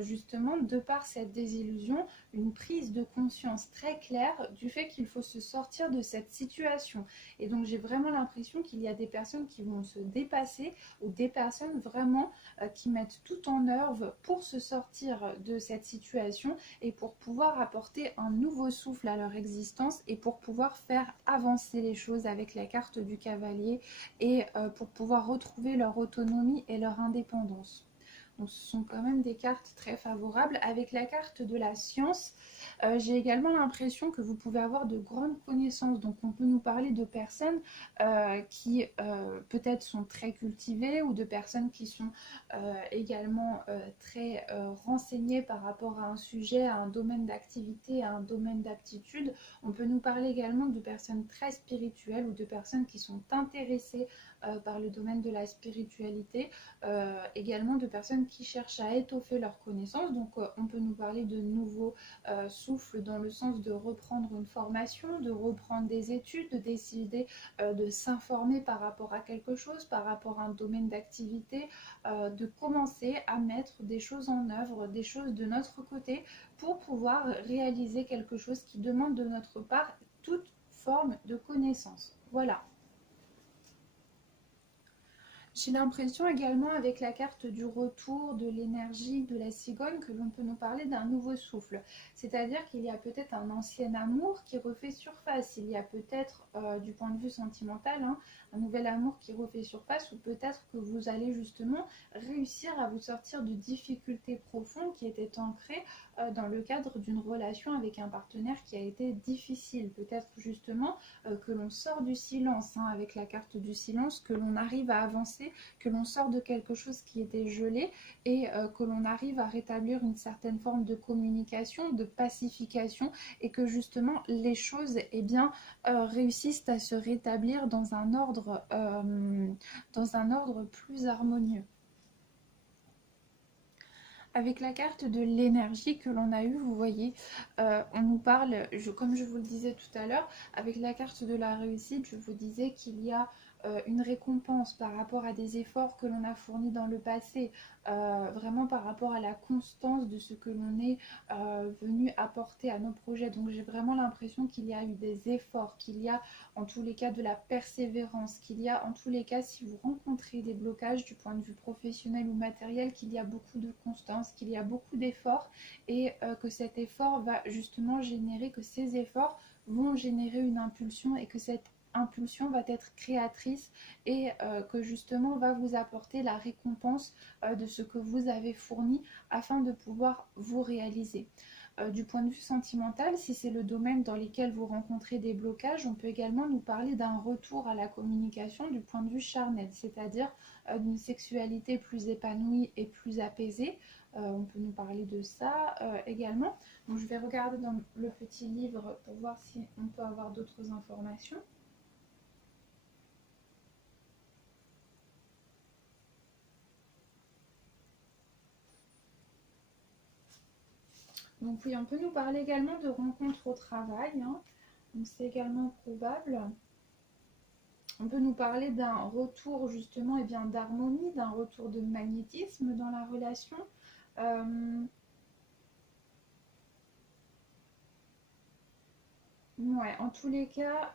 justement, de par cette désillusion, une prise de conscience très claire du fait qu'il faut se sortir de cette situation. Et donc j'ai vraiment l'impression qu'il y a des personnes qui vont se dépasser, ou des personnes vraiment qui mettent tout en œuvre pour se sortir de cette situation et pour pouvoir apporter un nouveau souffle à leur existence et pour pouvoir faire avancer les choses avec la carte du cavalier et pour pouvoir retrouver leur autonomie et leur indépendance. Donc ce sont quand même des cartes très favorables. Avec la carte de la science, j'ai également l'impression que vous pouvez avoir de grandes connaissances. Donc on peut nous parler de personnes qui peut-être sont très cultivées, ou de personnes qui sont également très renseignées par rapport à un sujet, à un domaine d'activité, à un domaine d'aptitude. On peut nous parler également de personnes très spirituelles ou de personnes qui sont intéressées par le domaine de la spiritualité, également de personnes qui cherchent à étoffer leurs connaissances. Donc on peut nous parler de nouveaux souffles dans le sens de reprendre une formation, de reprendre des études, de décider de s'informer par rapport à quelque chose, par rapport à un domaine d'activité, de commencer à mettre des choses en œuvre, des choses de notre côté pour pouvoir réaliser quelque chose qui demande de notre part toute forme de connaissance. Voilà. J'ai l'impression également avec la carte du retour, de l'énergie, de la cigogne, que l'on peut nous parler d'un nouveau souffle. C'est-à-dire qu'il y a peut-être un ancien amour qui refait surface. Il y a peut-être, du point de vue sentimental, hein, un nouvel amour qui refait surface, ou peut-être que vous allez justement réussir à vous sortir de difficultés profondes qui étaient ancrées dans le cadre d'une relation avec un partenaire qui a été difficile. Peut-être justement que l'on sort du silence, hein, avec la carte du silence, que l'on arrive à avancer, que l'on sort de quelque chose qui était gelé et que l'on arrive à rétablir une certaine forme de communication, de pacification, et que justement les choses réussissent à se rétablir dans un ordre plus harmonieux. Avec la carte de l'énergie que l'on a eue, vous voyez, on nous parle, comme je vous le disais tout à l'heure, avec la carte de la réussite, je vous disais qu'il y a une récompense par rapport à des efforts que l'on a fournis dans le passé, vraiment par rapport à la constance de ce que l'on est venu apporter à nos projets. Donc j'ai vraiment l'impression qu'il y a eu des efforts, qu'il y a en tous les cas de la persévérance, qu'il y a en tous les cas, si vous rencontrez des blocages du point de vue professionnel ou matériel, qu'il y a beaucoup de constance, qu'il y a beaucoup d'efforts et que cet effort va justement générer, que ces efforts vont générer une impulsion et que cette impulsion va être créatrice et que justement va vous apporter la récompense de ce que vous avez fourni afin de pouvoir vous réaliser. Du point de vue sentimental, si c'est le domaine dans lequel vous rencontrez des blocages, on peut également nous parler d'un retour à la communication du point de vue charnel, c'est-à-dire d'une sexualité plus épanouie et plus apaisée. On peut nous parler de ça également. Donc je vais regarder dans le petit livre pour voir si on peut avoir d'autres informations. Donc oui, on peut nous parler également de rencontres au travail, hein. Donc c'est également probable. On peut nous parler d'un retour justement et bien d'harmonie, d'un retour de magnétisme dans la relation. Ouais, en tous les cas,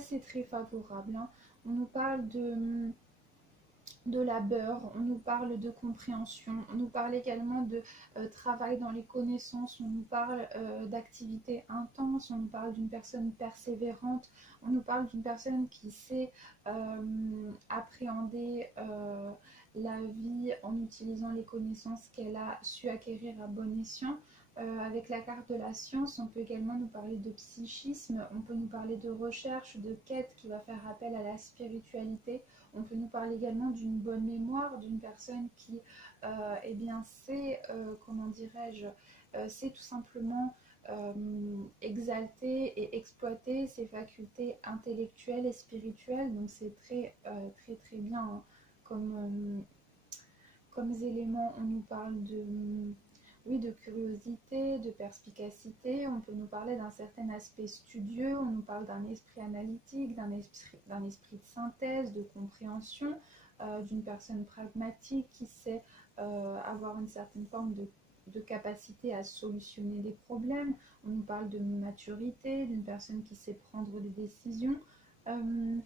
c'est très favorable, hein. On nous parle de labeur, on nous parle de compréhension, on nous parle également de travail dans les connaissances, on nous parle d'activités intenses, on nous parle d'une personne persévérante, on nous parle d'une personne qui sait appréhender la vie en utilisant les connaissances qu'elle a su acquérir à bon escient. Avec la carte de la science, on peut également nous parler de psychisme, on peut nous parler de recherche, de quête qui va faire appel à la spiritualité. On peut nous parler également d'une bonne mémoire, d'une personne qui eh bien, sait, comment dirais-je, sait tout simplement exalter et exploiter ses facultés intellectuelles et spirituelles. Donc c'est très, très, très bien, hein, comme éléments. On nous parle oui, de curiosité, de perspicacité, on peut nous parler d'un certain aspect studieux, on nous parle d'un esprit analytique, d'un esprit de synthèse, de compréhension, d'une personne pragmatique qui sait avoir une certaine forme de capacité à solutionner des problèmes. On nous parle de maturité, d'une personne qui sait prendre des décisions. Euh,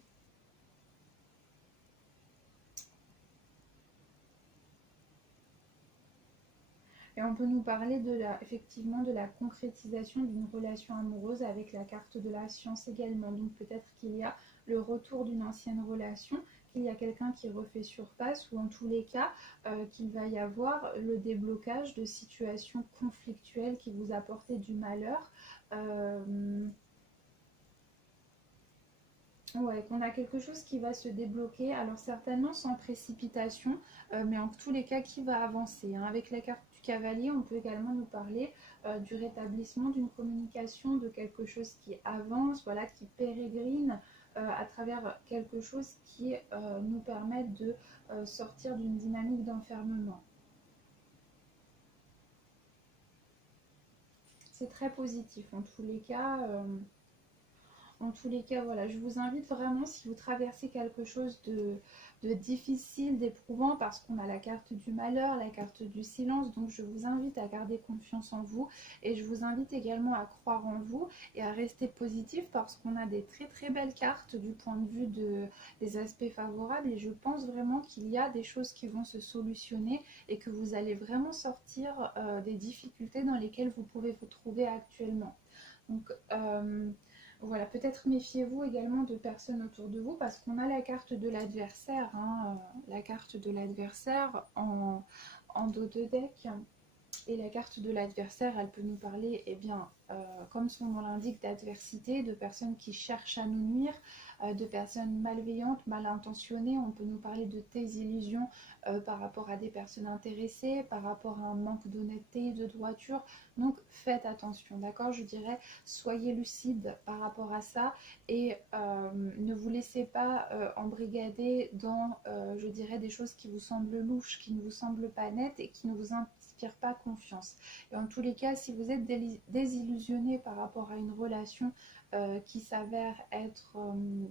Et on peut nous parler effectivement de la concrétisation d'une relation amoureuse avec la carte de la science également. Donc peut-être qu'il y a le retour d'une ancienne relation, qu'il y a quelqu'un qui refait surface ou en tous les cas qu'il va y avoir le déblocage de situations conflictuelles qui vous apportaient du malheur. Ouais, qu'on a quelque chose qui va se débloquer, alors certainement sans précipitation, mais en tous les cas qui va avancer, hein. Avec la carte du cavalier, on peut également nous parler du rétablissement d'une communication, de quelque chose qui avance, voilà, qui pérégrine à travers quelque chose qui nous permet de sortir d'une dynamique d'enfermement. C'est très positif en tous les cas. En tous les cas, voilà, je vous invite vraiment, si vous traversez quelque chose de difficile, d'éprouvant, parce qu'on a la carte du malheur, la carte du silence, donc je vous invite à garder confiance en vous et je vous invite également à croire en vous et à rester positif parce qu'on a des très très belles cartes du point de vue des aspects favorables et je pense vraiment qu'il y a des choses qui vont se solutionner et que vous allez vraiment sortir des difficultés dans lesquelles vous pouvez vous trouver actuellement. Donc, voilà, peut-être méfiez-vous également de personnes autour de vous parce qu'on a la carte de l'adversaire, hein, la carte de l'adversaire en dos de deck. Et la carte de l'adversaire, elle peut nous parler, eh bien, comme son nom l'indique, d'adversité, de personnes qui cherchent à nous nuire, de personnes malveillantes, mal intentionnées. On peut nous parler de désillusions par rapport à des personnes intéressées, par rapport à un manque d'honnêteté, de droiture. Donc faites attention, d'accord? Je dirais, soyez lucide par rapport à ça et ne vous laissez pas embrigader dans, je dirais, des choses qui vous semblent louches, qui ne vous semblent pas nettes et qui ne vous inspirent pas confiance. Et en tous les cas, si vous êtes désillusionné par rapport à une relation qui s'avère être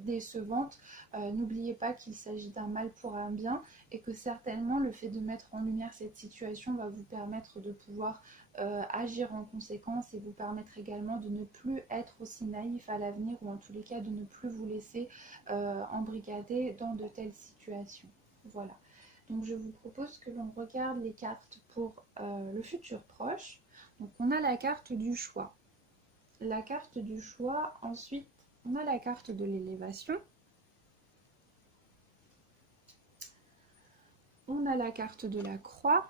décevante, n'oubliez pas qu'il s'agit d'un mal pour un bien et que certainement le fait de mettre en lumière cette situation va vous permettre de pouvoir agir en conséquence et vous permettre également de ne plus être aussi naïf à l'avenir ou en tous les cas de ne plus vous laisser embrigader dans de telles situations. Voilà. Donc je vous propose que l'on regarde les cartes pour le futur proche. Donc on a la carte du choix. La carte du choix, ensuite on a la carte de l'élévation. On a la carte de la croix.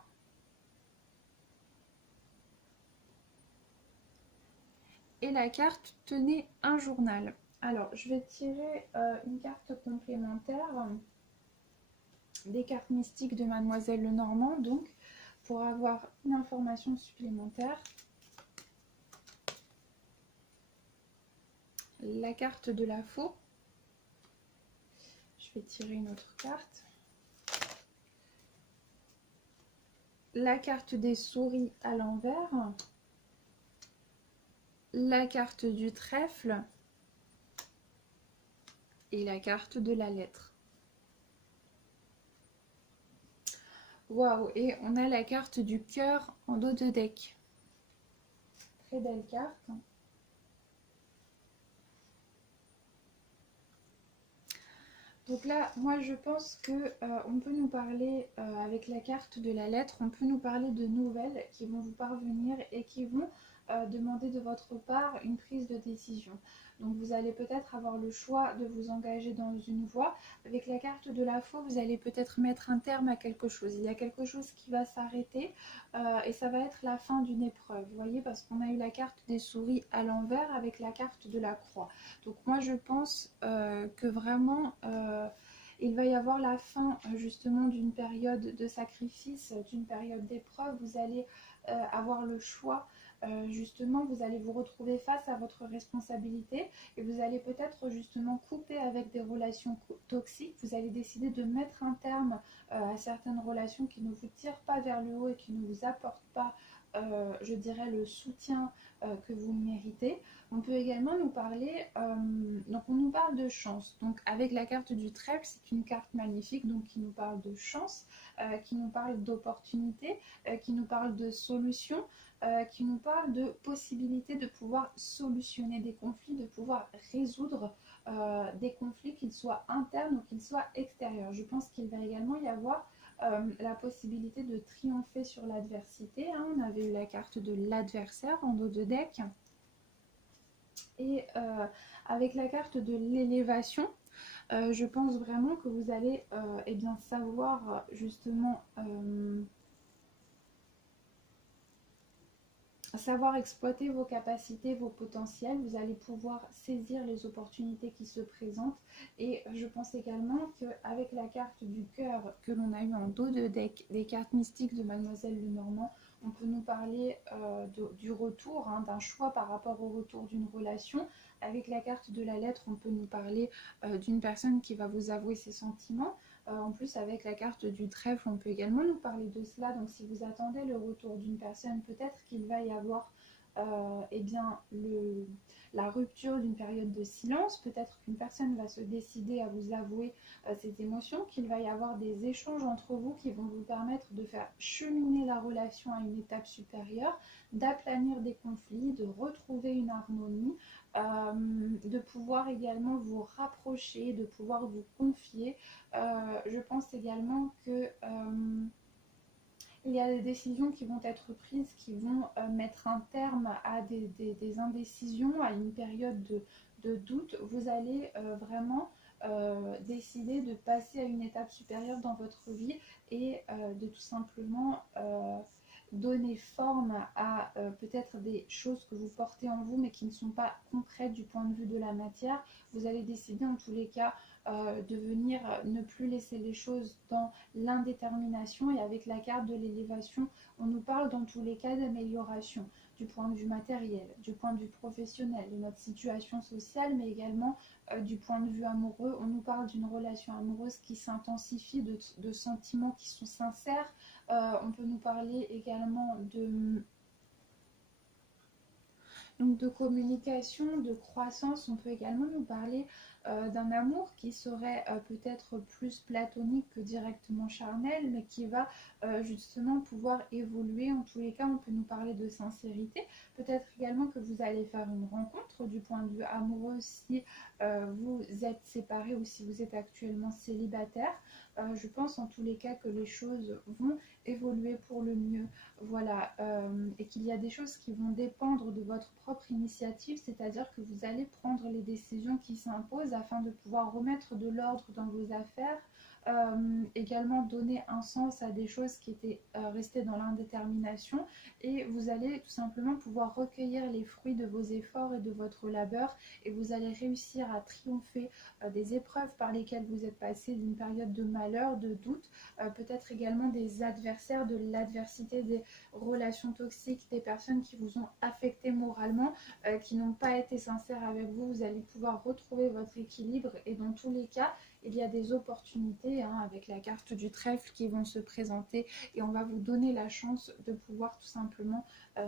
Et la carte tenez un journal. Alors je vais tirer une carte complémentaire des cartes mystiques de Mademoiselle Lenormand, donc pour avoir une information supplémentaire. La carte de la faux. Je vais tirer une autre carte. La carte des souris à l'envers. La carte du trèfle. Et la carte de la lettre. Waouh, et on a la carte du cœur en dos de deck. Très belle carte. Donc là, moi je pense que on peut nous parler, avec la carte de la lettre, on peut nous parler de nouvelles qui vont vous parvenir et qui vont demander de votre part une prise de décision. Donc vous allez peut-être avoir le choix de vous engager dans une voie. Avec la carte de la faux, vous allez peut-être mettre un terme à quelque chose. Il y a quelque chose qui va s'arrêter et ça va être la fin d'une épreuve. Vous voyez, parce qu'on a eu la carte des souris à l'envers avec la carte de la croix. Donc moi je pense que vraiment il va y avoir la fin justement d'une période de sacrifice, d'une période d'épreuve. Vous allez avoir le choix. Justement, vous allez vous retrouver face à votre responsabilité et vous allez peut-être justement couper avec des relations toxiques. Vous allez décider de mettre un terme à certaines relations qui ne vous tirent pas vers le haut et qui ne vous apportent pas, je dirais, le soutien que vous méritez. On peut également nous parler, donc on nous parle de chance. Donc avec la carte du trèfle, c'est une carte magnifique, donc qui nous parle de chance, qui nous parle d'opportunité, qui nous parle de solution, qui nous parle de possibilité de pouvoir solutionner des conflits, de pouvoir résoudre des conflits, qu'ils soient internes ou qu'ils soient extérieurs. Je pense qu'il va également y avoir la possibilité de triompher sur l'adversité. Hein. On avait eu la carte de l'adversaire en dos de deck. Et avec la carte de l'élévation, je pense vraiment que vous allez eh bien, savoir justement savoir exploiter vos capacités, vos potentiels. Vous allez pouvoir saisir les opportunités qui se présentent. Et je pense également qu'avec la carte du cœur que l'on a eu en dos de deck, des cartes mystiques de Mademoiselle Lenormand, on peut nous parler du retour, hein, d'un choix par rapport au retour d'une relation. Avec la carte de la lettre, on peut nous parler d'une personne qui va vous avouer ses sentiments. En plus, avec la carte du trèfle, on peut également nous parler de cela. Donc, si vous attendez le retour d'une personne, peut-être qu'il va y avoir eh bien, la rupture d'une période de silence. Peut-être qu'une personne va se décider à vous avouer ses émotions, qu'il va y avoir des échanges entre vous qui vont vous permettre de faire cheminer la relation à une étape supérieure, d'aplanir des conflits, de retrouver une harmonie, de pouvoir également vous rapprocher, de pouvoir vous confier. Je pense également que il y a des décisions qui vont être prises, qui vont mettre un terme à des indécisions, à une période de doute. Vous allez vraiment décider de passer à une étape supérieure dans votre vie et de tout simplement donner forme à peut-être des choses que vous portez en vous mais qui ne sont pas concrètes du point de vue de la matière. Vous allez décider en tous les cas de venir ne plus laisser les choses dans l'indétermination, et avec la carte de l'élévation, on nous parle dans tous les cas d'amélioration du point de vue matériel, du point de vue professionnel, de notre situation sociale, mais également du point de vue amoureux. On nous parle d'une relation amoureuse qui s'intensifie, de sentiments qui sont sincères. On peut nous parler également donc de communication, de croissance. On peut également nous parler d'un amour qui serait peut-être plus platonique que directement charnel, mais qui va justement pouvoir évoluer. En tous les cas, on peut nous parler de sincérité. Peut-être également que vous allez faire une rencontre du point de vue amoureux si vous êtes séparés ou si vous êtes actuellement célibataire. Je pense en tous les cas que les choses vont évoluer pour le mieux, voilà, et qu'il y a des choses qui vont dépendre de votre propre initiative, c'est-à-dire que vous allez prendre les décisions qui s'imposent afin de pouvoir remettre de l'ordre dans vos affaires, également donner un sens à des choses qui étaient restées dans l'indétermination, et vous allez tout simplement pouvoir recueillir les fruits de vos efforts et de votre labeur, et vous allez réussir à triompher des épreuves par lesquelles vous êtes passé, d'une période de malheur, de doute, peut-être également des adversaires, de l'adversité, des relations toxiques, des personnes qui vous ont affecté moralement, qui n'ont pas été sincères avec vous. Vous allez pouvoir retrouver votre équilibre, et dans tous les cas, il y a des opportunités avec la carte du trèfle qui vont se présenter, et on va vous donner la chance de pouvoir tout simplement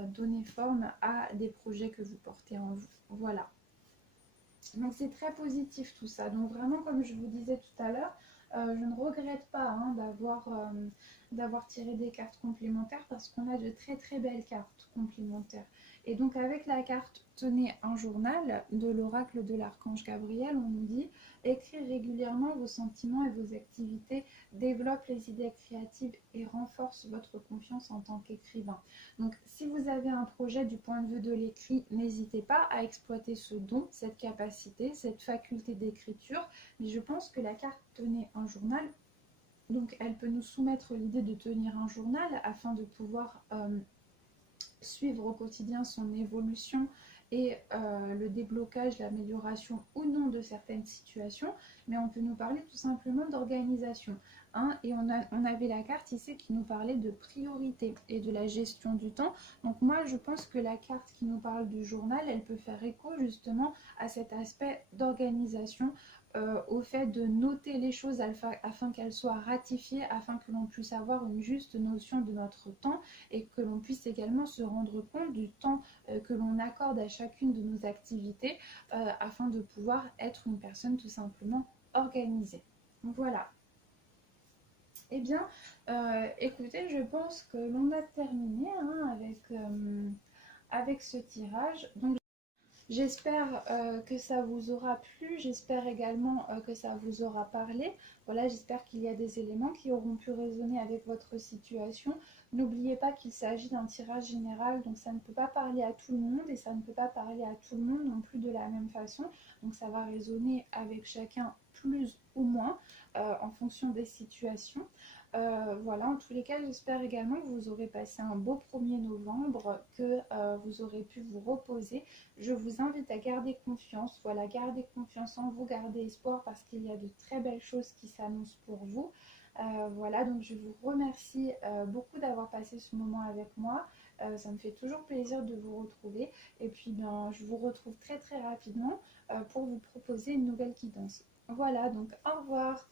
donner forme à des projets que vous portez en vous. Voilà. Donc c'est très positif tout ça. Donc vraiment, comme je vous disais tout à l'heure, je ne regrette pas d'avoir tiré des cartes complémentaires, parce qu'on a de très très belles cartes complémentaires. Et donc avec la carte Tenez un journal de l'oracle de l'archange Gabriel, on nous dit: écrire régulièrement vos sentiments et vos activités développe les idées créatives et renforce votre confiance en tant qu'écrivain. Donc si vous avez un projet du point de vue de l'écrit, n'hésitez pas à exploiter ce don, cette capacité, cette faculté d'écriture. Mais je pense que la carte Tenez un journal, donc elle peut nous soumettre l'idée de tenir un journal afin de pouvoir suivre au quotidien son évolution et le déblocage, l'amélioration ou non de certaines situations, mais on peut nous parler tout simplement d'organisation. Et on avait la carte ici qui nous parlait de priorité et de la gestion du temps. Donc moi je pense que la carte qui nous parle du journal, elle peut faire écho justement à cet aspect d'organisation, au fait de noter les choses afin qu'elles soient ratifiées, afin que l'on puisse avoir une juste notion de notre temps, et que l'on puisse également se rendre compte du temps que l'on accorde à chacune de nos activités, afin de pouvoir être une personne tout simplement organisée. Voilà. Eh bien, écoutez, je pense que l'on a terminé avec ce tirage. Donc, j'espère que ça vous aura plu, j'espère également que ça vous aura parlé. Voilà, j'espère qu'il y a des éléments qui auront pu résonner avec votre situation. N'oubliez pas qu'il s'agit d'un tirage général, donc ça ne peut pas parler à tout le monde, et ça ne peut pas parler à tout le monde non plus de la même façon. Donc ça va résonner avec chacun plus ou moins en fonction des situations. Voilà, en tous les cas, j'espère également que vous aurez passé un beau 1er novembre, que vous aurez pu vous reposer. Je vous invite à garder confiance, voilà, garder confiance en vous, garder espoir, parce qu'il y a de très belles choses qui s'annoncent pour vous. Voilà, donc je vous remercie beaucoup d'avoir passé ce moment avec moi. Ça me fait toujours plaisir de vous retrouver. Et puis, je vous retrouve très très rapidement pour vous proposer une nouvelle guidance. Voilà, donc au revoir.